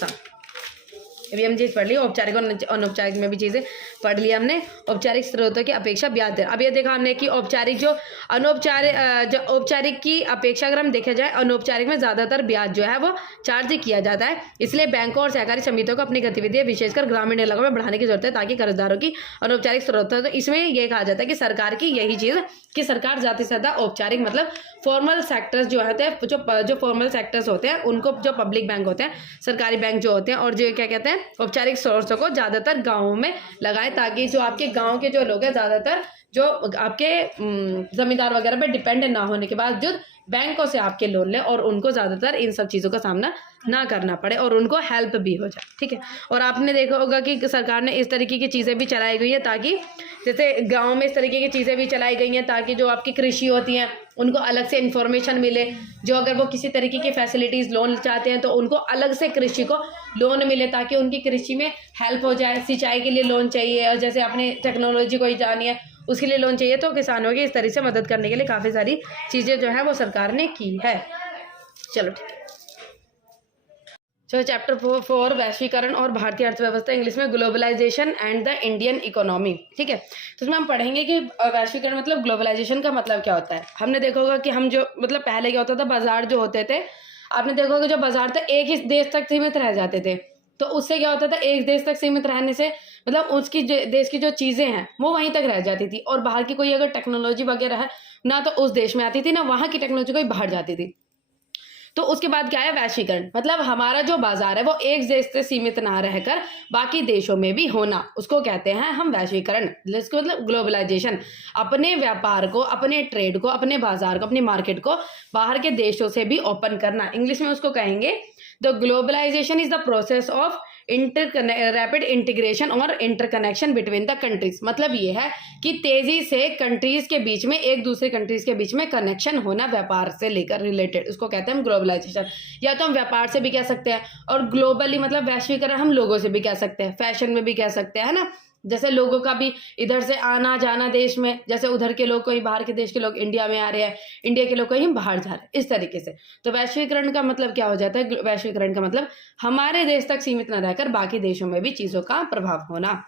अभी हम चीज़ पढ़ ली, औपचारिक और अनौपचारिक में भी चीज़ें पढ़ ली हमने। औपचारिक स्रोतों की अपेक्षा ब्याज दर, अब ये देखा हमने कि औपचारिक जो औपचारिक की अपेक्षा अगर हम देखा जाए, अनौपचारिक में ज़्यादातर ब्याज जो है वो चार्ज किया जाता है। इसलिए बैंकों और सहकारी समितियों को अपनी गतिविधियाँ विशेषकर ग्रामीण इलाकों में बढ़ाने की जरूरत है, ताकि कर्जदारों की अनौपचारिक स्रोत हो। तो इसमें ये कहा जाता है कि सरकार की यही चीज़ कि सरकार ज़्यादा से ज़्यादा औपचारिक मतलब फॉर्मल सेक्टर्स जो होते हैं, जो फॉर्मल सेक्टर्स होते हैं उनको, जो पब्लिक बैंक होते हैं, सरकारी बैंक जो होते हैं, और जो क्या कहते हैं औपचारिक सोर्सों को ज़्यादातर गाँवों में लगाए, ताकि जो आपके गाँव के जो लोग हैं ज़्यादातर जो आपके जमींदार वगैरह पे डिपेंड ना होने के बावजूद बैंकों से आपके लोन ले, और उनको ज़्यादातर इन सब चीज़ों का सामना ना करना पड़े, और उनको हेल्प भी हो जाए। ठीक है, और आपने देखा होगा कि सरकार ने इस तरीके की चीज़ें भी चलाई गई है, ताकि जैसे गांव में इस तरीके की चीज़ें भी चलाई गई हैं, ताकि जो आपकी कृषि होती हैं उनको अलग से इन्फॉर्मेशन मिले, जो अगर वो किसी तरीके की फैसिलिटीज़ लोन चाहते हैं तो उनको अलग से कृषि को लोन मिले, ताकि उनकी कृषि में हेल्प हो जाए। सिंचाई के लिए लोन चाहिए, और जैसे आपने टेक्नोलॉजी कोई जानी है उसके लिए लोन चाहिए तो किसानों की इस तरह से मदद करने के लिए काफ़ी सारी चीज़ें जो है वो सरकार ने की है। चलो ठीक है। चलो चैप्टर 4 वैश्वीकरण और भारतीय अर्थव्यवस्था, इंग्लिश में globalisation and the Indian economy. ठीक है, तो इसमें हम पढ़ेंगे कि वैश्वीकरण मतलब ग्लोबलाइजेशन का मतलब क्या होता है। हमने देखा होगा कि हम जो मतलब पहले क्या होता था, बाजार जो होते थे, आपने देखा होगा जो बाजार था एक ही देश तक सीमित रह जाते थे। तो उससे क्या होता था, एक देश तक सीमित रहने से मतलब उसकी देश की जो चीज़ें हैं वो वहीं तक रह जाती थी, और बाहर की कोई अगर टेक्नोलॉजी वगैरह है ना तो उस देश में आती थी, ना वहाँ की टेक्नोलॉजी कोई बाहर जाती थी। तो उसके बाद क्या है वैश्वीकरण, मतलब हमारा जो बाजार है वो एक देश से सीमित ना रहकर बाकी देशों में भी होना, उसको कहते हैं हम वैश्वीकरण, जिसको मतलब ग्लोबलाइजेशन। अपने व्यापार को, अपने ट्रेड को, अपने बाजार को, अपनी मार्केट को बाहर के देशों से भी ओपन करना। इंग्लिश में उसको कहेंगे the globalisation is the process of rapid integration और इंटरकनेक्शन बिटवीन द कंट्रीज। मतलब ये है कि तेजी से कंट्रीज के बीच में, एक दूसरे कंट्रीज के बीच में कनेक्शन होना, व्यापार से लेकर रिलेटेड, उसको कहते हैं हम ग्लोबलाइजेशन। या तो हम व्यापार से भी कह सकते हैं, और ग्लोबली मतलब वैश्वीकरण हम लोगों से भी कह सकते हैं, फैशन में भी कह सकते हैं, है ना। जैसे लोगों का भी इधर से आना जाना देश में, जैसे उधर के लोग कहीं बाहर के देश के लोग इंडिया में आ रहे हैं, इंडिया के लोग कहीं बाहर जा रहे हैं, इस तरीके से। तो वैश्वीकरण का मतलब क्या हो जाता है, वैश्वीकरण का मतलब हमारे देश तक सीमित न रहकर बाकी देशों में भी चीज़ों का प्रभाव होना,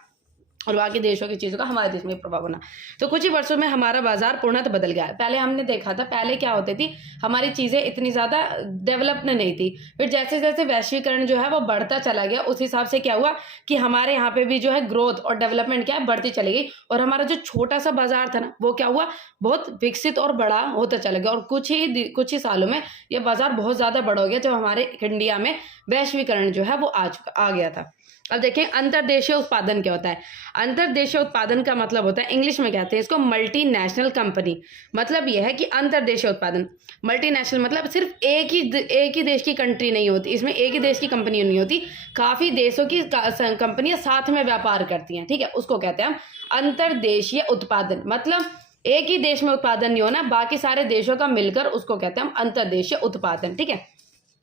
और बाकी देशों की चीज़ों का हमारे देश में प्रभाव होना। तो कुछ ही वर्षों में हमारा बाजार पूर्णतः बदल गया है। पहले हमने देखा था, पहले क्या होती थी, हमारी चीज़ें इतनी ज़्यादा डेवलप नहीं थी। फिर जैसे जैसे वैश्वीकरण जो है वो बढ़ता चला गया, उस हिसाब से क्या हुआ कि हमारे यहाँ पे भी जो है ग्रोथ और डेवलपमेंट क्या है, बढ़ती चली गई, और हमारा जो छोटा सा बाजार था ना वो क्या हुआ, बहुत विकसित और बड़ा होता चला गया। और कुछ ही सालों में ये बाजार बहुत ज़्यादा बड़ा हो गया, जब हमारे इंडिया में वैश्वीकरण जो है वो आ गया था। अब देखें अंतर्देशीय उत्पादन क्या होता है। अंतर्देशीय उत्पादन का मतलब होता है, इंग्लिश में कहते हैं इसको मल्टीनेशनल कंपनी। मतलब यह है कि अंतर्देशीय उत्पादन, मल्टीनेशनल मतलब सिर्फ एक ही देश की कंट्री नहीं होती, इसमें एक ही देश की कंपनी नहीं होती, काफ़ी देशों की कंपनियां साथ में व्यापार करती हैं। ठीक है, उसको कहते हैं हम अंतर्देशीय उत्पादन। मतलब एक ही देश में उत्पादन नहीं होना, बाकी सारे देशों का मिलकर, उसको कहते हैं हम अंतर्देशीय उत्पादन। ठीक है,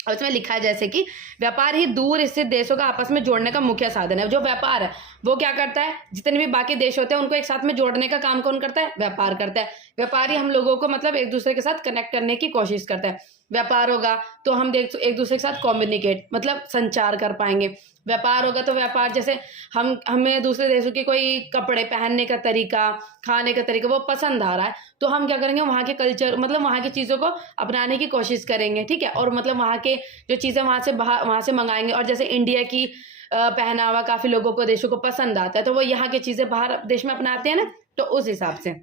और इसमें लिखा है जैसे कि व्यापार ही दूर स्थित देशों का आपस में जोड़ने का मुख्य साधन है। जो व्यापार है वो क्या करता है, जितने भी बाकी देश होते हैं उनको एक साथ में जोड़ने का काम कौन करता है, व्यापार करता है। व्यापारी हम लोगों को मतलब एक दूसरे के साथ कनेक्ट करने की कोशिश करता है। व्यापार होगा तो हम एक दूसरे के साथ कम्युनिकेट मतलब संचार कर पाएंगे। व्यापार होगा तो व्यापार जैसे हमें दूसरे देशों के कोई कपड़े पहनने का तरीका, खाने का तरीका वो पसंद आ रहा है, तो हम क्या करेंगे, वहाँ के कल्चर मतलब वहाँ की चीज़ों को अपनाने की कोशिश करेंगे। ठीक है, और मतलब वहाँ के जो चीज़ें वहाँ से मंगाएंगे। और जैसे इंडिया की पहनावा काफ़ी लोगों को, देशों को पसंद आता है, तो वो यहाँ की चीज़ें बाहर देश में अपनाते हैं ना, तो उस हिसाब से।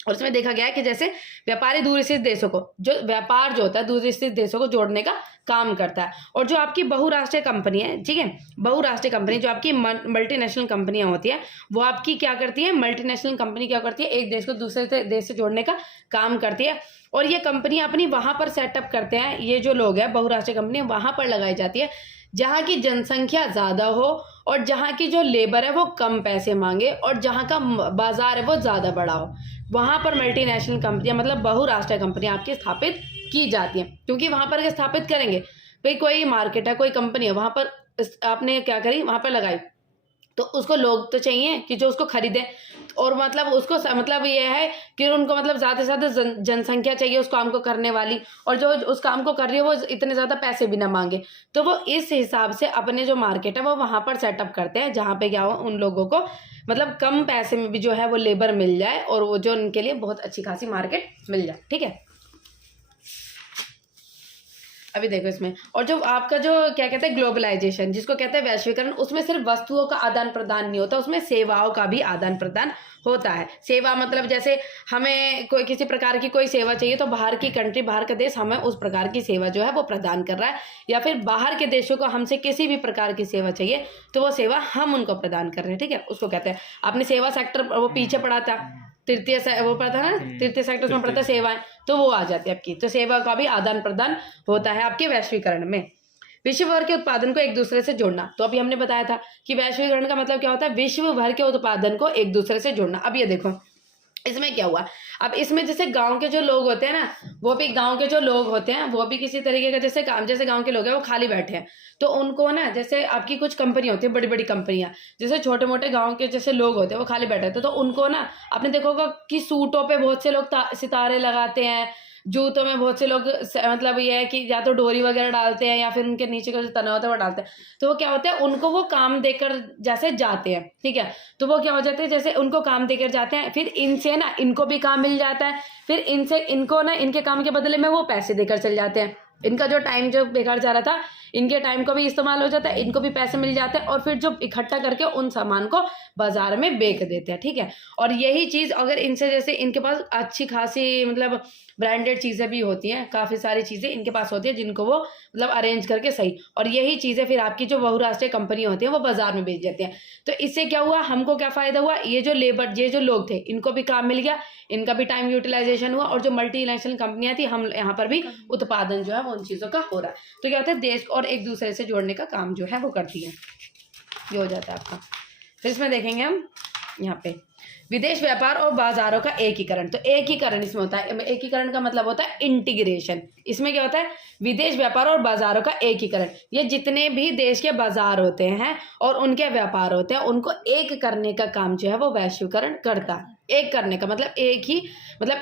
और उसमें देखा गया है कि जैसे व्यापारी दूर स्थित देशों को, जो व्यापार जो होता है दूर स्थित देशों को जोड़ने का काम करता है। और जो आपकी बहुराष्ट्रीय कंपनी है, ठीक है, बहुराष्ट्रीय कंपनी जो आपकी मल्टीनेशनल कंपनियां होती है, वो आपकी क्या करती है, मल्टीनेशनल कंपनी क्या करती है, एक देश को दूसरे देश से जोड़ने का काम करती है। और ये कंपनी अपनी वहां पर सेटअप करते हैं, ये जो लोग हैं बहुराष्ट्रीय कंपनी वहां पर लगाई जाती है जहाँ की जनसंख्या ज़्यादा हो, और जहाँ की जो लेबर है वो कम पैसे मांगे, और जहाँ का बाजार है वो ज़्यादा बड़ा हो, वहाँ पर मल्टीनेशनल कंपनियां मतलब बहुराष्ट्रीय कंपनियां आपकी स्थापित की जाती हैं। क्योंकि वहाँ पर स्थापित करेंगे, भाई कोई मार्केट है, कोई कंपनी है, वहाँ पर आपने क्या करी, वहाँ पर लगाई, तो उसको लोग तो चाहिए कि जो उसको खरीदे, और मतलब उसको मतलब ये है कि उनको मतलब ज़्यादा से ज़्यादा जनसंख्या चाहिए उस काम को करने वाली, और जो उस काम को कर रही है वो इतने ज़्यादा पैसे भी ना मांगे। तो वो इस हिसाब से अपने जो मार्केट है वो वहाँ पर सेटअप करते हैं, जहाँ पे क्या हो उन लोगों को मतलब कम पैसे में भी जो है वो लेबर मिल जाए, और वो जो उनके लिए बहुत अच्छी खासी मार्केट मिल जाए। ठीक है, अभी देखो इसमें, और जो आपका जो क्या कहते हैं ग्लोबलाइजेशन, जिसको कहते हैं वैश्वीकरण, उसमें सिर्फ वस्तुओं का आदान प्रदान नहीं होता, उसमें सेवाओं का भी आदान प्रदान होता है। सेवा मतलब जैसे हमें कोई किसी प्रकार की कोई सेवा चाहिए, तो बाहर की कंट्री, बाहर का देश हमें उस प्रकार की सेवा जो है वो प्रदान कर रहा है, या फिर बाहर के देशों को हमसे किसी भी प्रकार की सेवा चाहिए तो वो सेवा हम उनको प्रदान कर रहे हैं। ठीक है, उसको कहते हैं, आपने सेवा सेक्टर वो पीछे पढ़ा था, तृतीय वो पढ़ा था ना, तृतीय सेक्टर में पढ़ता है सेवाएं, तो वो आ जाती है आपकी। तो सेवा का भी आदान प्रदान होता है आपके वैश्वीकरण में। विश्व भर के उत्पादन को एक दूसरे से जोड़ना, तो अभी हमने बताया था कि वैश्वीकरण का मतलब क्या होता है, विश्व भर के उत्पादन को एक दूसरे से जोड़ना। अब ये देखो, इसमें क्या हुआ, अब इसमें जैसे गांव के जो लोग होते हैं ना, वो भी गांव के जो लोग होते हैं वो भी किसी तरीके का जैसे काम, जैसे गांव के लोग हैं वो खाली बैठे हैं, तो उनको ना जैसे आपकी कुछ कंपनी होती है, बड़ी बड़ी कंपनियां, जैसे छोटे मोटे गांव के जैसे लोग होते हैं वो खाली बैठे होते हैं, तो उनको ना आपने देखा होगा कि सूटों पे बहुत से लोग सितारे लगाते हैं, जूतों में बहुत से लोग मतलब ये है कि या तो डोरी वगैरह डालते हैं या फिर उनके नीचे का जो तना होता है वो डालते हैं, तो वो क्या होता है उनको वो काम देकर जैसे जाते हैं, ठीक है, तो वो क्या हो जाते हैं जैसे उनको काम देकर जाते हैं, फिर इनसे ना इनको भी काम मिल जाता है, फिर इनसे इनको ना इनके काम के बदले में वो पैसे देकर चल जाते हैं, इनका जो टाइम जो बेकार जा रहा था इनके टाइम को भी इस्तेमाल हो जाता है, इनको भी पैसे मिल जाते हैं, और फिर जो इकट्ठा करके उन सामान को बाजार में बेच देते हैं, ठीक है। और यही चीज़ अगर इनसे जैसे इनके पास अच्छी खासी मतलब ब्रांडेड चीज़ें भी होती हैं, काफ़ी सारी चीज़ें इनके पास होती है जिनको वो मतलब अरेंज करके सही, और यही चीज़ें फिर आपकी जो बहुराष्ट्रीय कंपनी होती है वो बाजार में बेच देती हैं। तो इससे क्या हुआ, हमको क्या फ़ायदा हुआ, ये जो लेबर ये जो लोग थे इनको भी काम मिल गया, इनका भी टाइम यूटिलाइजेशन हुआ, और जो मल्टीनेशनल कंपनियां थी हम यहाँ पर भी उत्पादन जो है वो उन चीज़ों का हो रहा है। तो क्या होता है, देश और एक दूसरे से जोड़ने का काम जो है वो करती है, ये हो जाता है आपका। फिर इसमें देखेंगे हम यहाँ पे विदेश व्यापार और बाजारों का एकीकरण। तो एकीकरण इसमें होता है, एकीकरण का मतलब होता है इंटीग्रेशन। इसमें क्या होता है, विदेश व्यापार और बाजारों का एकीकरण। ये जितने भी देश के बाजार होते हैं और उनके व्यापार होते हैं उनको एक करने का काम जो है वो वैश्वीकरण करता है। एक करने का मतलब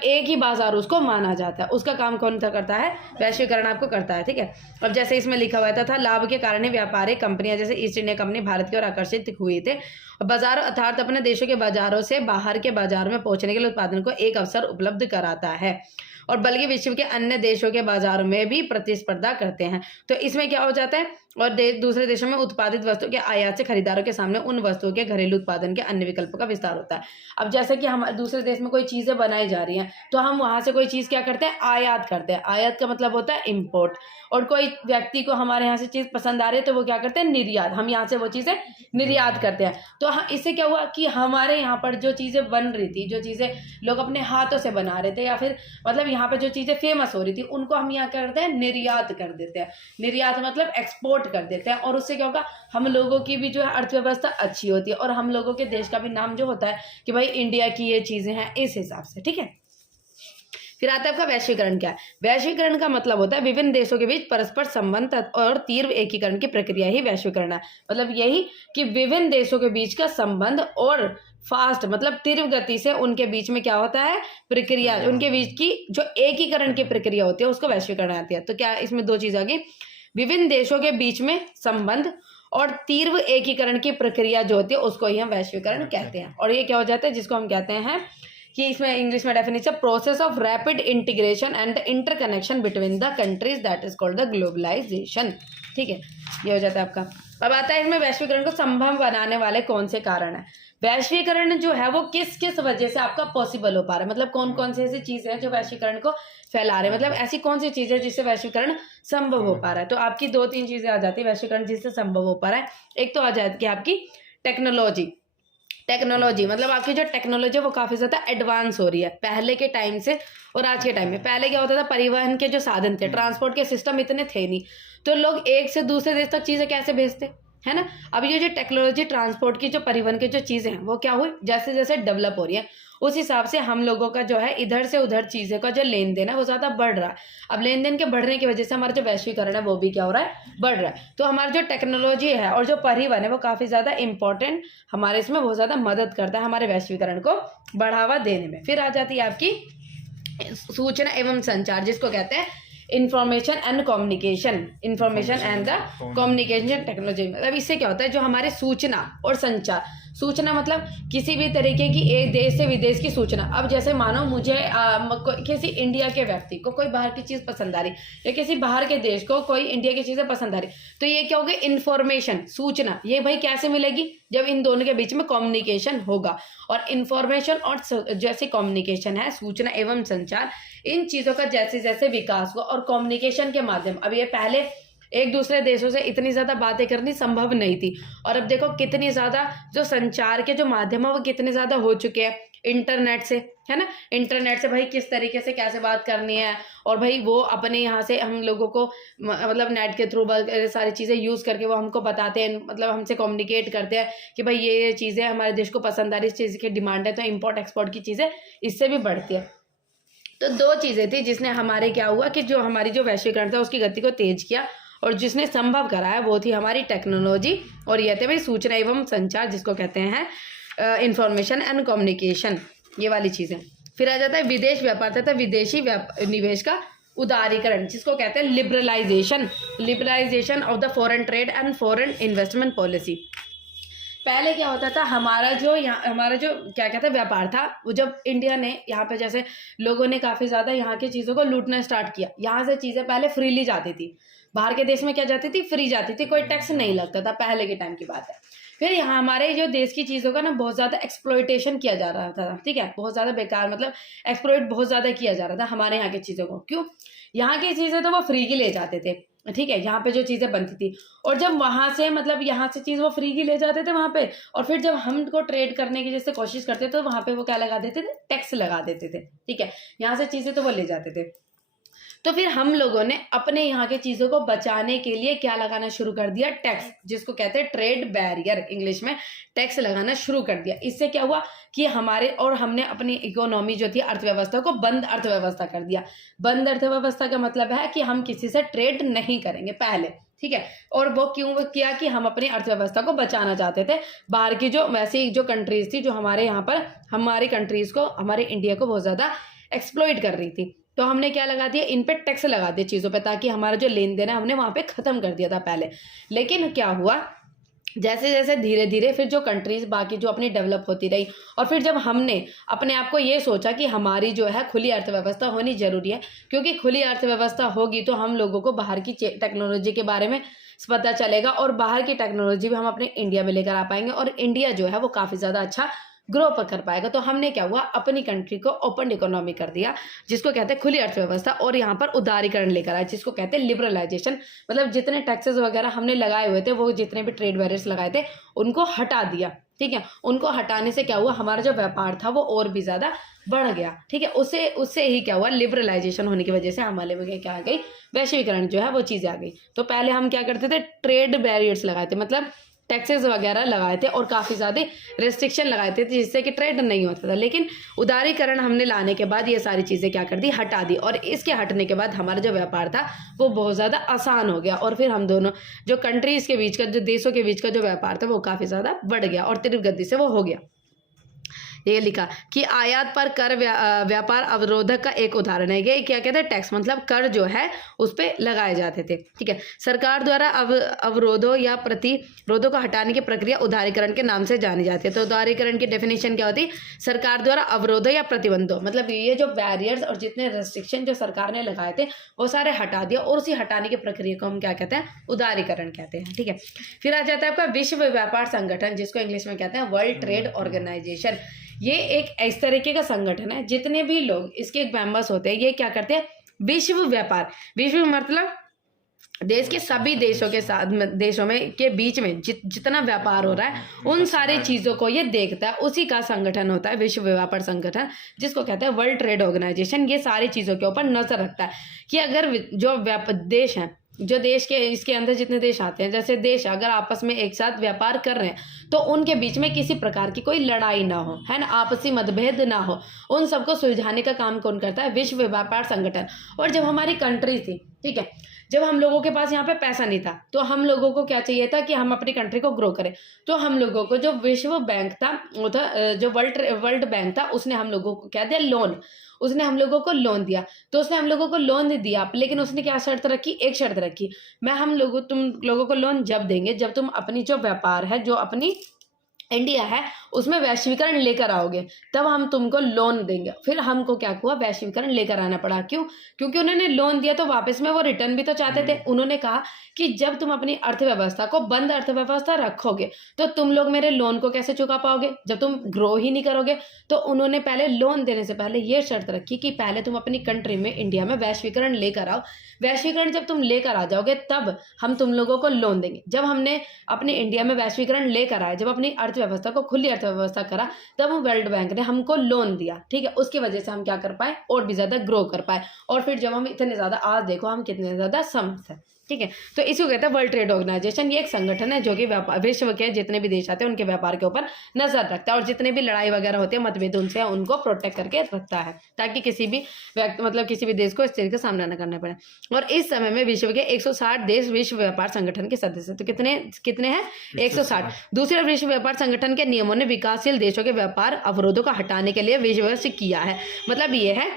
एक ही बाजार उसको माना जाता है, उसका काम कौन सा करता है, वैश्वीकरण आपको करता है, ठीक है। अब जैसे इसमें लिखा हुआ था लाभ के कारण ही व्यापारिक कंपनियां जैसे ईस्ट इंडिया कंपनी भारत की ओर आकर्षित हुई थे, बाजारों अर्थात अपने देशों के बाजारों से बाहर के बाजार में पहुंचने के लिए उत्पादन को एक अवसर उपलब्ध कराता है, और बल्कि विश्व के अन्य देशों के बाजारों में भी प्रतिस्पर्धा करते हैं। तो इसमें क्या हो जाता है, और दूसरे देशों में उत्पादित वस्तु के आयात से खरीदारों के सामने उन वस्तुओं के घरेलू उत्पादन के अन्य विकल्पों का विस्तार होता है। अब जैसे कि हम दूसरे देश में कोई चीज़ें बनाई जा रही हैं तो हम वहाँ से कोई चीज़ क्या करते हैं, आयात करते हैं। आयात का मतलब होता है इम्पोर्ट। और कोई व्यक्ति को हमारे यहाँ से चीज़ पसंद आ रही है तो वो क्या करते हैं, निर्यात। हम यहाँ से वो चीज़ें निर्यात करते हैं। तो इससे क्या हुआ कि हमारे यहाँ पर जो चीज़ें बन रही थी, जो चीज़ें लोग अपने हाथों से बना रहे थे, या फिर मतलब यहाँ पर जो चीज़ें फेमस हो रही थी उनको हम यहाँ क्या करते हैं, निर्यात कर देते हैं। निर्यात मतलब एक्सपोर्ट कर देते हैं, और उससे क्या होगा, हम लोगों की भी जो है अर्थव्यवस्था अच्छी होती है, और हम लोगों के देश का भी नाम जो होता है कि भाई इंडिया की ये चीज़ें हैं, इस हिसाब से, ठीक है। फिर आता है आपका वैश्वीकरण। क्या है, वैश्वीकरण का मतलब होता है विभिन्न देशों के बीच परस्पर संबंध और तीव्र एकीकरण की प्रक्रिया ही वैश्वीकरण है। मतलब यही कि विभिन्न देशों के बीच का संबंध और फास्ट मतलब तीव्र गति से उनके बीच में क्या होता है, प्रक्रिया, उनके बीच की जो एकीकरण की प्रक्रिया होती है उसको वैश्वीकरण आती है। तो क्या इसमें दो चीज़ आ गई, विभिन्न देशों के बीच में संबंध और तीव्र एकीकरण की प्रक्रिया जो होती है उसको ही हम वैश्वीकरण कहते हैं। और ये क्या हो जाता है, जिसको हम कहते हैं कि इसमें इंग्लिश में definition process of rapid integration and interconnection between the countries that is called the globalisation, ठीक है। ये हो जाता है आपका। अब आता है इसमें वैश्वीकरण को संभव बनाने वाले कौन से कारण है। वैश्वीकरण जो है वो किस किस वजह से आपका पॉसिबल हो पा रहा है, मतलब कौन कौन सी ऐसी चीजें हैं जो वैश्वीकरण को फैला रहे हैं, मतलब ऐसी कौन सी चीजें जिससे वैश्वीकरण संभव हो पा रहा है। तो आपकी दो तीन चीजें आ जाती है वैश्वीकरण जिससे संभव हो पा रहा है। एक तो आ जाती है आपकी टेक्नोलॉजी, मतलब आपकी जो टेक्नोलॉजी है वो काफ़ी ज़्यादा एडवांस हो रही है पहले के टाइम से और आज के टाइम में। पहले क्या होता था, परिवहन के जो साधन थे, ट्रांसपोर्ट के सिस्टम इतने थे नहीं, तो लोग एक से दूसरे देश तक चीज़ें कैसे भेजते, है ना। अब ये जो टेक्नोलॉजी ट्रांसपोर्ट की जो परिवहन की जो चीज़ें हैं वो क्या हुई, जैसे जैसे डेवलप हो रही है उस हिसाब से हम लोगों का जो है इधर से उधर चीज़ें का जो लेन देन है वो ज़्यादा बढ़ रहा है। अब लेन देन के बढ़ने की वजह से हमारा जो वैश्वीकरण है वो भी क्या हो रहा है, बढ़ रहा है। तो हमारी जो टेक्नोलॉजी है और जो परिवहन है वो काफ़ी ज़्यादा इंपॉर्टेंट हमारे इसमें बहुत ज़्यादा मदद करता है हमारे वैश्वीकरण को बढ़ावा देने में। फिर आ जाती है आपकी सूचना एवं संचार, जिसको कहते हैं information and communication the communication technology. मतलब इससे क्या होता है, जो हमारे सूचना और संचार, सूचना मतलब किसी भी तरीके की एक देश से विदेश की सूचना। अब जैसे मानो मुझे किसी इंडिया के व्यक्ति को कोई बाहर की चीज़ पसंद आ रही, या किसी बाहर के देश को कोई इंडिया की चीज़ें पसंद आ रही, तो ये क्या होगा, इन्फॉर्मेशन, सूचना। ये भाई कैसे मिलेगी, जब इन दोनों के बीच में कम्युनिकेशन होगा। और इन्फॉर्मेशन और जैसे कम्युनिकेशन है, सूचना एवं संचार, इन चीज़ों का जैसे जैसे विकास हुआ और कम्युनिकेशन के माध्यम, अब ये पहले एक दूसरे देशों से इतनी ज़्यादा बातें करनी संभव नहीं थी, और अब देखो कितनी ज़्यादा जो संचार के जो माध्यम है वो कितने ज़्यादा हो चुके हैं। इंटरनेट से, है ना। इंटरनेट से भाई किस तरीके से कैसे बात करनी है, और भाई वो अपने यहाँ से हम लोगों को मतलब नेट के थ्रू सारी चीज़ें यूज़ करके वो हमको बताते हैं, मतलब हमसे कम्युनिकेट करते हैं कि भाई ये चीज़ें हमारे देश को पसंद आ रही, इस चीज़ की डिमांड है, तो इम्पोर्ट एक्सपोर्ट की चीज़ें इससे भी बढ़ती है। तो दो चीज़ें थी जिसने हमारे क्या हुआ कि जो हमारी जो वैश्वीकरण था उसकी गति को तेज किया, और जिसने संभव कराया वो थी हमारी टेक्नोलॉजी, और ये थे भाई सूचना एवं संचार, जिसको कहते हैं इंफॉर्मेशन एंड कम्युनिकेशन, ये वाली चीज़ें। फिर आ जाता है विदेश व्यापार तथा विदेशी निवेश का उदारीकरण, जिसको कहते हैं liberalisation of the foreign trade and foreign investment policy. पहले क्या होता था, हमारा जो क्या कहते हैं व्यापार था, वो जब इंडिया ने यहाँ पे जैसे लोगों ने काफ़ी ज़्यादा यहाँ की चीज़ों को लूटना स्टार्ट किया, यहाँ से चीज़ें पहले फ्रीली जाती थी, बाहर के देश में क्या जाती थी, फ्री जाती थी, कोई टैक्स नहीं लगता था, पहले के टाइम की बात है। फिर यहाँ हमारे जो देश की चीज़ों का ना बहुत ज़्यादा एक्सप्लॉइटेशन किया जा रहा था, ठीक है, बहुत ज़्यादा बेकार, मतलब एक्सप्लॉइट बहुत ज़्यादा किया जा रहा था हमारे यहाँ की चीज़ों को। क्यों? यहाँ की चीज़ें तो वो फ्री की ले जाते थे, ठीक है, यहाँ पे जो चीज़ें बनती थी, और जब वहाँ से मतलब यहाँ से चीज़ वो फ्री की ले जाते थे वहाँ पे, और फिर जब हमको ट्रेड करने की जैसे कोशिश करते थे तो वहाँ पे वो क्या लगा देते थे, टैक्स लगा देते थे, ठीक है, यहाँ से चीज़ें तो वो ले जाते थे। तो फिर हम लोगों ने अपने यहाँ के चीज़ों को बचाने के लिए क्या लगाना शुरू कर दिया, टैक्स, जिसको कहते हैं ट्रेड बैरियर, इंग्लिश में टैक्स लगाना शुरू कर दिया। इससे क्या हुआ कि हमने अपनी इकोनॉमी जो थी, अर्थव्यवस्था को बंद अर्थव्यवस्था कर दिया। बंद अर्थव्यवस्था का मतलब है कि हम किसी से ट्रेड नहीं करेंगे पहले, ठीक है, और वो क्यों किया कि हम अपनी अर्थव्यवस्था को बचाना चाहते थे। बाहर की जो वैसी जो कंट्रीज थी जो हमारे यहाँ पर हमारी कंट्रीज को, हमारे इंडिया को बहुत ज़्यादा एक्सप्लॉइट कर रही थी, तो हमने क्या लगा दिया, इन पे टैक्स लगा दिया चीज़ों पे, ताकि हमारा जो लेन देन है हमने वहाँ पे ख़त्म कर दिया था पहले। लेकिन क्या हुआ, जैसे जैसे धीरे धीरे फिर जो कंट्रीज़ बाकी जो अपनी डेवलप होती रही, और फिर जब हमने अपने आप को ये सोचा कि हमारी जो है खुली अर्थव्यवस्था होनी ज़रूरी है, क्योंकि खुली अर्थव्यवस्था होगी तो हम लोगों को बाहर की टेक्नोलॉजी के बारे में पता चलेगा, और बाहर की टेक्नोलॉजी भी हम अपने इंडिया में लेकर आ पाएंगे, और इंडिया जो है वो काफ़ी ज़्यादा अच्छा ग्रो कर पाएगा। तो हमने क्या हुआ, अपनी कंट्री को ओपन इकोनॉमी कर दिया, जिसको कहते हैं खुली अर्थव्यवस्था, और यहाँ पर उदारीकरण लेकर आए, जिसको कहते हैं लिबरलाइजेशन। मतलब जितने टैक्सेस वगैरह हमने लगाए हुए थे, वो जितने भी ट्रेड बैरियर्स लगाए थे उनको हटा दिया, ठीक है। उनको हटाने से क्या हुआ, हमारा जो व्यापार था वो और भी ज़्यादा बढ़ गया, ठीक है। उससे ही क्या हुआ, लिबरलाइजेशन होने की वजह से हमारे में क्या आ गई, वैश्वीकरण जो है वो चीज़ें आ गई। तो पहले हम क्या करते थे, ट्रेड बैरियर्स लगाए थे, मतलब टैक्सेस वगैरह लगाए थे और काफ़ी ज़्यादा रेस्ट्रिक्शन लगाए थे, जिससे कि ट्रेड नहीं होता था। लेकिन उदारीकरण हमने लाने के बाद ये सारी चीज़ें क्या कर दी, हटा दी, और इसके हटने के बाद हमारा जो व्यापार था वो बहुत ज़्यादा आसान हो गया, और फिर हम दोनों जो कंट्रीज़ के बीच का, जो देशों के बीच का जो व्यापार था वो काफ़ी ज़्यादा बढ़ गया, और तीव्र गति से वो हो गया। ये लिखा कि आयात पर कर व्यापार अवरोधक का एक उदाहरण है। ये क्या कहते हैं, टैक्स, मतलब कर जो है उस पर लगाए जाते थे, ठीक है। सरकार द्वारा अवरोधों या प्रतिरोधों को हटाने की प्रक्रिया उदारीकरण के नाम से जानी जाती है। तो उदारीकरण की डेफिनेशन क्या होती, सरकार द्वारा अवरोधों या प्रतिबंधों, मतलब ये जो बैरियर्स और जितने रेस्ट्रिक्शन जो सरकार ने लगाए थे वो सारे हटा दिया, और उसी हटाने की प्रक्रिया को हम क्या कहते हैं, उदारीकरण कहते हैं, ठीक है। फिर आ जाता है आपका विश्व व्यापार संगठन, जिसको इंग्लिश में कहते हैं वर्ल्ड ट्रेड ऑर्गेनाइजेशन। ये एक इस तरीके का संगठन है, जितने भी लोग इसके मेंबर्स होते हैं ये क्या करते हैं, विश्व व्यापार, विश्व मतलब देश के सभी देशों के साथ, देशों में के बीच में जितना व्यापार हो रहा है उन सारी चीज़ों को ये देखता है, उसी का संगठन होता है विश्व व्यापार संगठन, जिसको कहते हैं वर्ल्ड ट्रेड ऑर्गेनाइजेशन। ये सारी चीज़ों के ऊपर नजर रखता है कि अगर जो देश हैं, जो देश के इसके अंदर जितने देश आते हैं, जैसे देश अगर आपस में एक साथ व्यापार कर रहे हैं तो उनके बीच में किसी प्रकार की कोई लड़ाई ना हो, है ना, आपसी मतभेद ना हो, उन सबको सुलझाने का काम कौन करता है, विश्व व्यापार संगठन। और जब हमारी कंट्री थी, ठीक है, जब हम लोगों के पास यहाँ पे पैसा नहीं था तो हम लोगों को क्या चाहिए था कि हम अपनी कंट्री को ग्रो करें, तो हम लोगों को जो विश्व बैंक था वो था जो वर्ल्ड बैंक था, उसने हम लोगों को क्या दिया, लोन, उसने हम लोगों को लोन दिया। तो उसने हम लोगों को लोन दिया, लेकिन उसने क्या शर्त रखी, एक शर्त रखी, तुम लोगों को लोन जब देंगे जब तुम अपनी जो व्यापार है, जो अपनी इंडिया है उसमें वैश्वीकरण लेकर आओगे, तब हम तुमको लोन देंगे। फिर हमको क्या हुआ, वैश्वीकरण लेकर आना पड़ा। क्यों? क्योंकि उन्होंने लोन दिया तो वापस में वो रिटर्न भी तो चाहते थे। उन्होंने कहा कि जब तुम अपनी अर्थव्यवस्था को बंद अर्थव्यवस्था रखोगे तो तुम लोग मेरे लोन को कैसे चुका पाओगे, जब तुम ग्रो ही नहीं करोगे। तो उन्होंने पहले लोन देने से पहले ये शर्त रखी कि पहले तुम अपनी कंट्री में, इंडिया में वैश्वीकरण लेकर आओ। वैश्वीकरण जब तुम लेकर आ जाओगे तब हम तुम लोगों को लोन देंगे। जब हमने अपने इंडिया में वैश्वीकरण लेकर आए, जब अपनी अर्थव्यवस्था को खुली अर्थव्यवस्था करा, तब वर्ल्ड बैंक ने हमको लोन दिया, ठीक है। उसकी वजह से हम क्या कर पाए, और भी ज़्यादा ग्रो कर पाए। और फिर जब हम इतने ज़्यादा, आज देखो हम कितने ज़्यादा समर्थ हैं, ठीक है। तो इसको कहते हैं वर्ल्ड ट्रेड ऑर्गेनाइजेशन। ये एक संगठन है जो कि व्यापार, विश्व के जितने भी देश आते हैं उनके व्यापार के ऊपर नजर रखता है, और जितने भी लड़ाई वगैरह होती है, मतभेद उनसे उनको प्रोटेक्ट करके रखता है, ताकि किसी भी व्यक्ति, मतलब किसी भी देश को इस चीज़ का सामना न करना पड़े। और इस समय में विश्व के 160 देश विश्व व्यापार संगठन के सदस्य। तो कितने हैं? 160। दूसरे विश्व व्यापार संगठन के नियमों ने विकासशील देशों के व्यापार अवरोधों को हटाने के लिए विश्वव्यापी किया है। मतलब ये है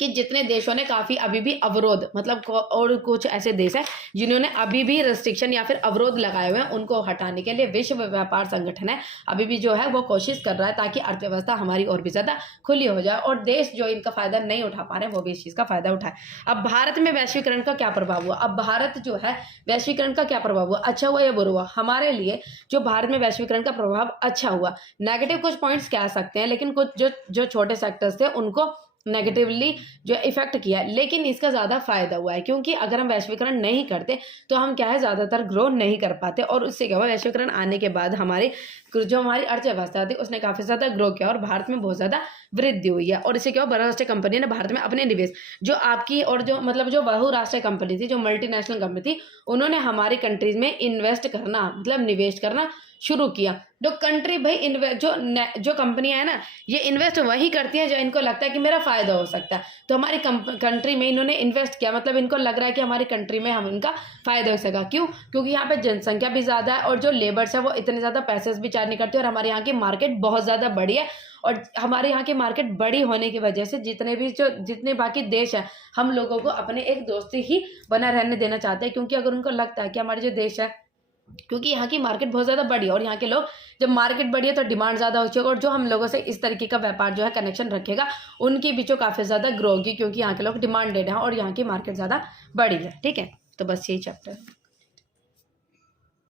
कि जितने देशों ने काफ़ी अभी भी अवरोध, मतलब और कुछ ऐसे देश हैं जिन्होंने अभी भी रेस्ट्रिक्शन या फिर अवरोध लगाए हुए हैं, उनको हटाने के लिए विश्व व्यापार संगठन है अभी भी जो है वो कोशिश कर रहा है, ताकि अर्थव्यवस्था हमारी और भी ज़्यादा खुली हो जाए, और देश जो इनका फ़ायदा नहीं उठा पा रहे हैं वो भी इस चीज़ का फ़ायदा उठाए। अब भारत में वैश्वीकरण का क्या प्रभाव हुआ? अब भारत जो है, वैश्वीकरण का क्या प्रभाव हुआ, अच्छा हुआ या बुरा हुआ? हमारे लिए जो भारत में वैश्वीकरण का प्रभाव अच्छा हुआ। नेगेटिव कुछ पॉइंट्स कह सकते हैं, लेकिन कुछ जो छोटे सेक्टर्स थे उनको नेगेटिवली जो इफेक्ट किया, लेकिन इसका ज़्यादा फायदा हुआ है, क्योंकि अगर हम वैश्वीकरण नहीं करते तो हम क्या है, ज़्यादातर ग्रो नहीं कर पाते। और उससे क्या हुआ, वैश्वीकरण आने के बाद हमारी अर्थव्यवस्था थी उसने काफ़ी ज़्यादा ग्रो किया, और भारत में बहुत ज़्यादा वृद्धि हुई है। और इससे क्या हुआ, बहुराष्ट्रीय कंपनी ने भारत में अपने निवेश, जो आपकी और जो मतलब जो बहुराष्ट्रीय कंपनी थी, जो मल्टीनेशनल कंपनी थी, उन्होंने हमारी कंट्रीज में इन्वेस्ट करना, मतलब निवेश करना शुरू किया। जो कंट्री भाई जो कंपनियां है ना, ये इन्वेस्ट वही करती हैं जो इनको लगता है कि मेरा फ़ायदा हो सकता है। तो हमारी कंट्री में इन्होंने इन्वेस्ट किया, मतलब इनको लग रहा है कि हमारी कंट्री में हम इनका फ़ायदा हो सका। क्यों? क्योंकि यहाँ पे जनसंख्या भी ज़्यादा है, और जो लेबर्स है वो इतने ज़्यादा पैसे भी चार्ज नहीं करते, और हमारे यहाँ की मार्केट बहुत ज़्यादा बड़ी है। और हमारे यहाँ की मार्केट बड़ी होने की वजह से जितने बाकी देश हैं, हम लोगों को अपने एक दोस्ती ही बना रहने देना चाहते हैं, क्योंकि अगर उनको लगता है कि हमारे जो देश है, क्योंकि यहाँ की मार्केट बहुत ज़्यादा बड़ी है, और यहाँ के लोग, जब मार्केट बड़ी है तो डिमांड ज़्यादा हो चुकी है, और जो हम लोगों से इस तरीके का व्यापार जो है कनेक्शन रखेगा, उनके बीचों काफ़ी ज़्यादा ग्रो होगी, क्योंकि यहाँ के लोग डिमांडेड हैं और यहाँ की मार्केट ज़्यादा बड़ी है, ठीक है। तो बस यही चैप्टर।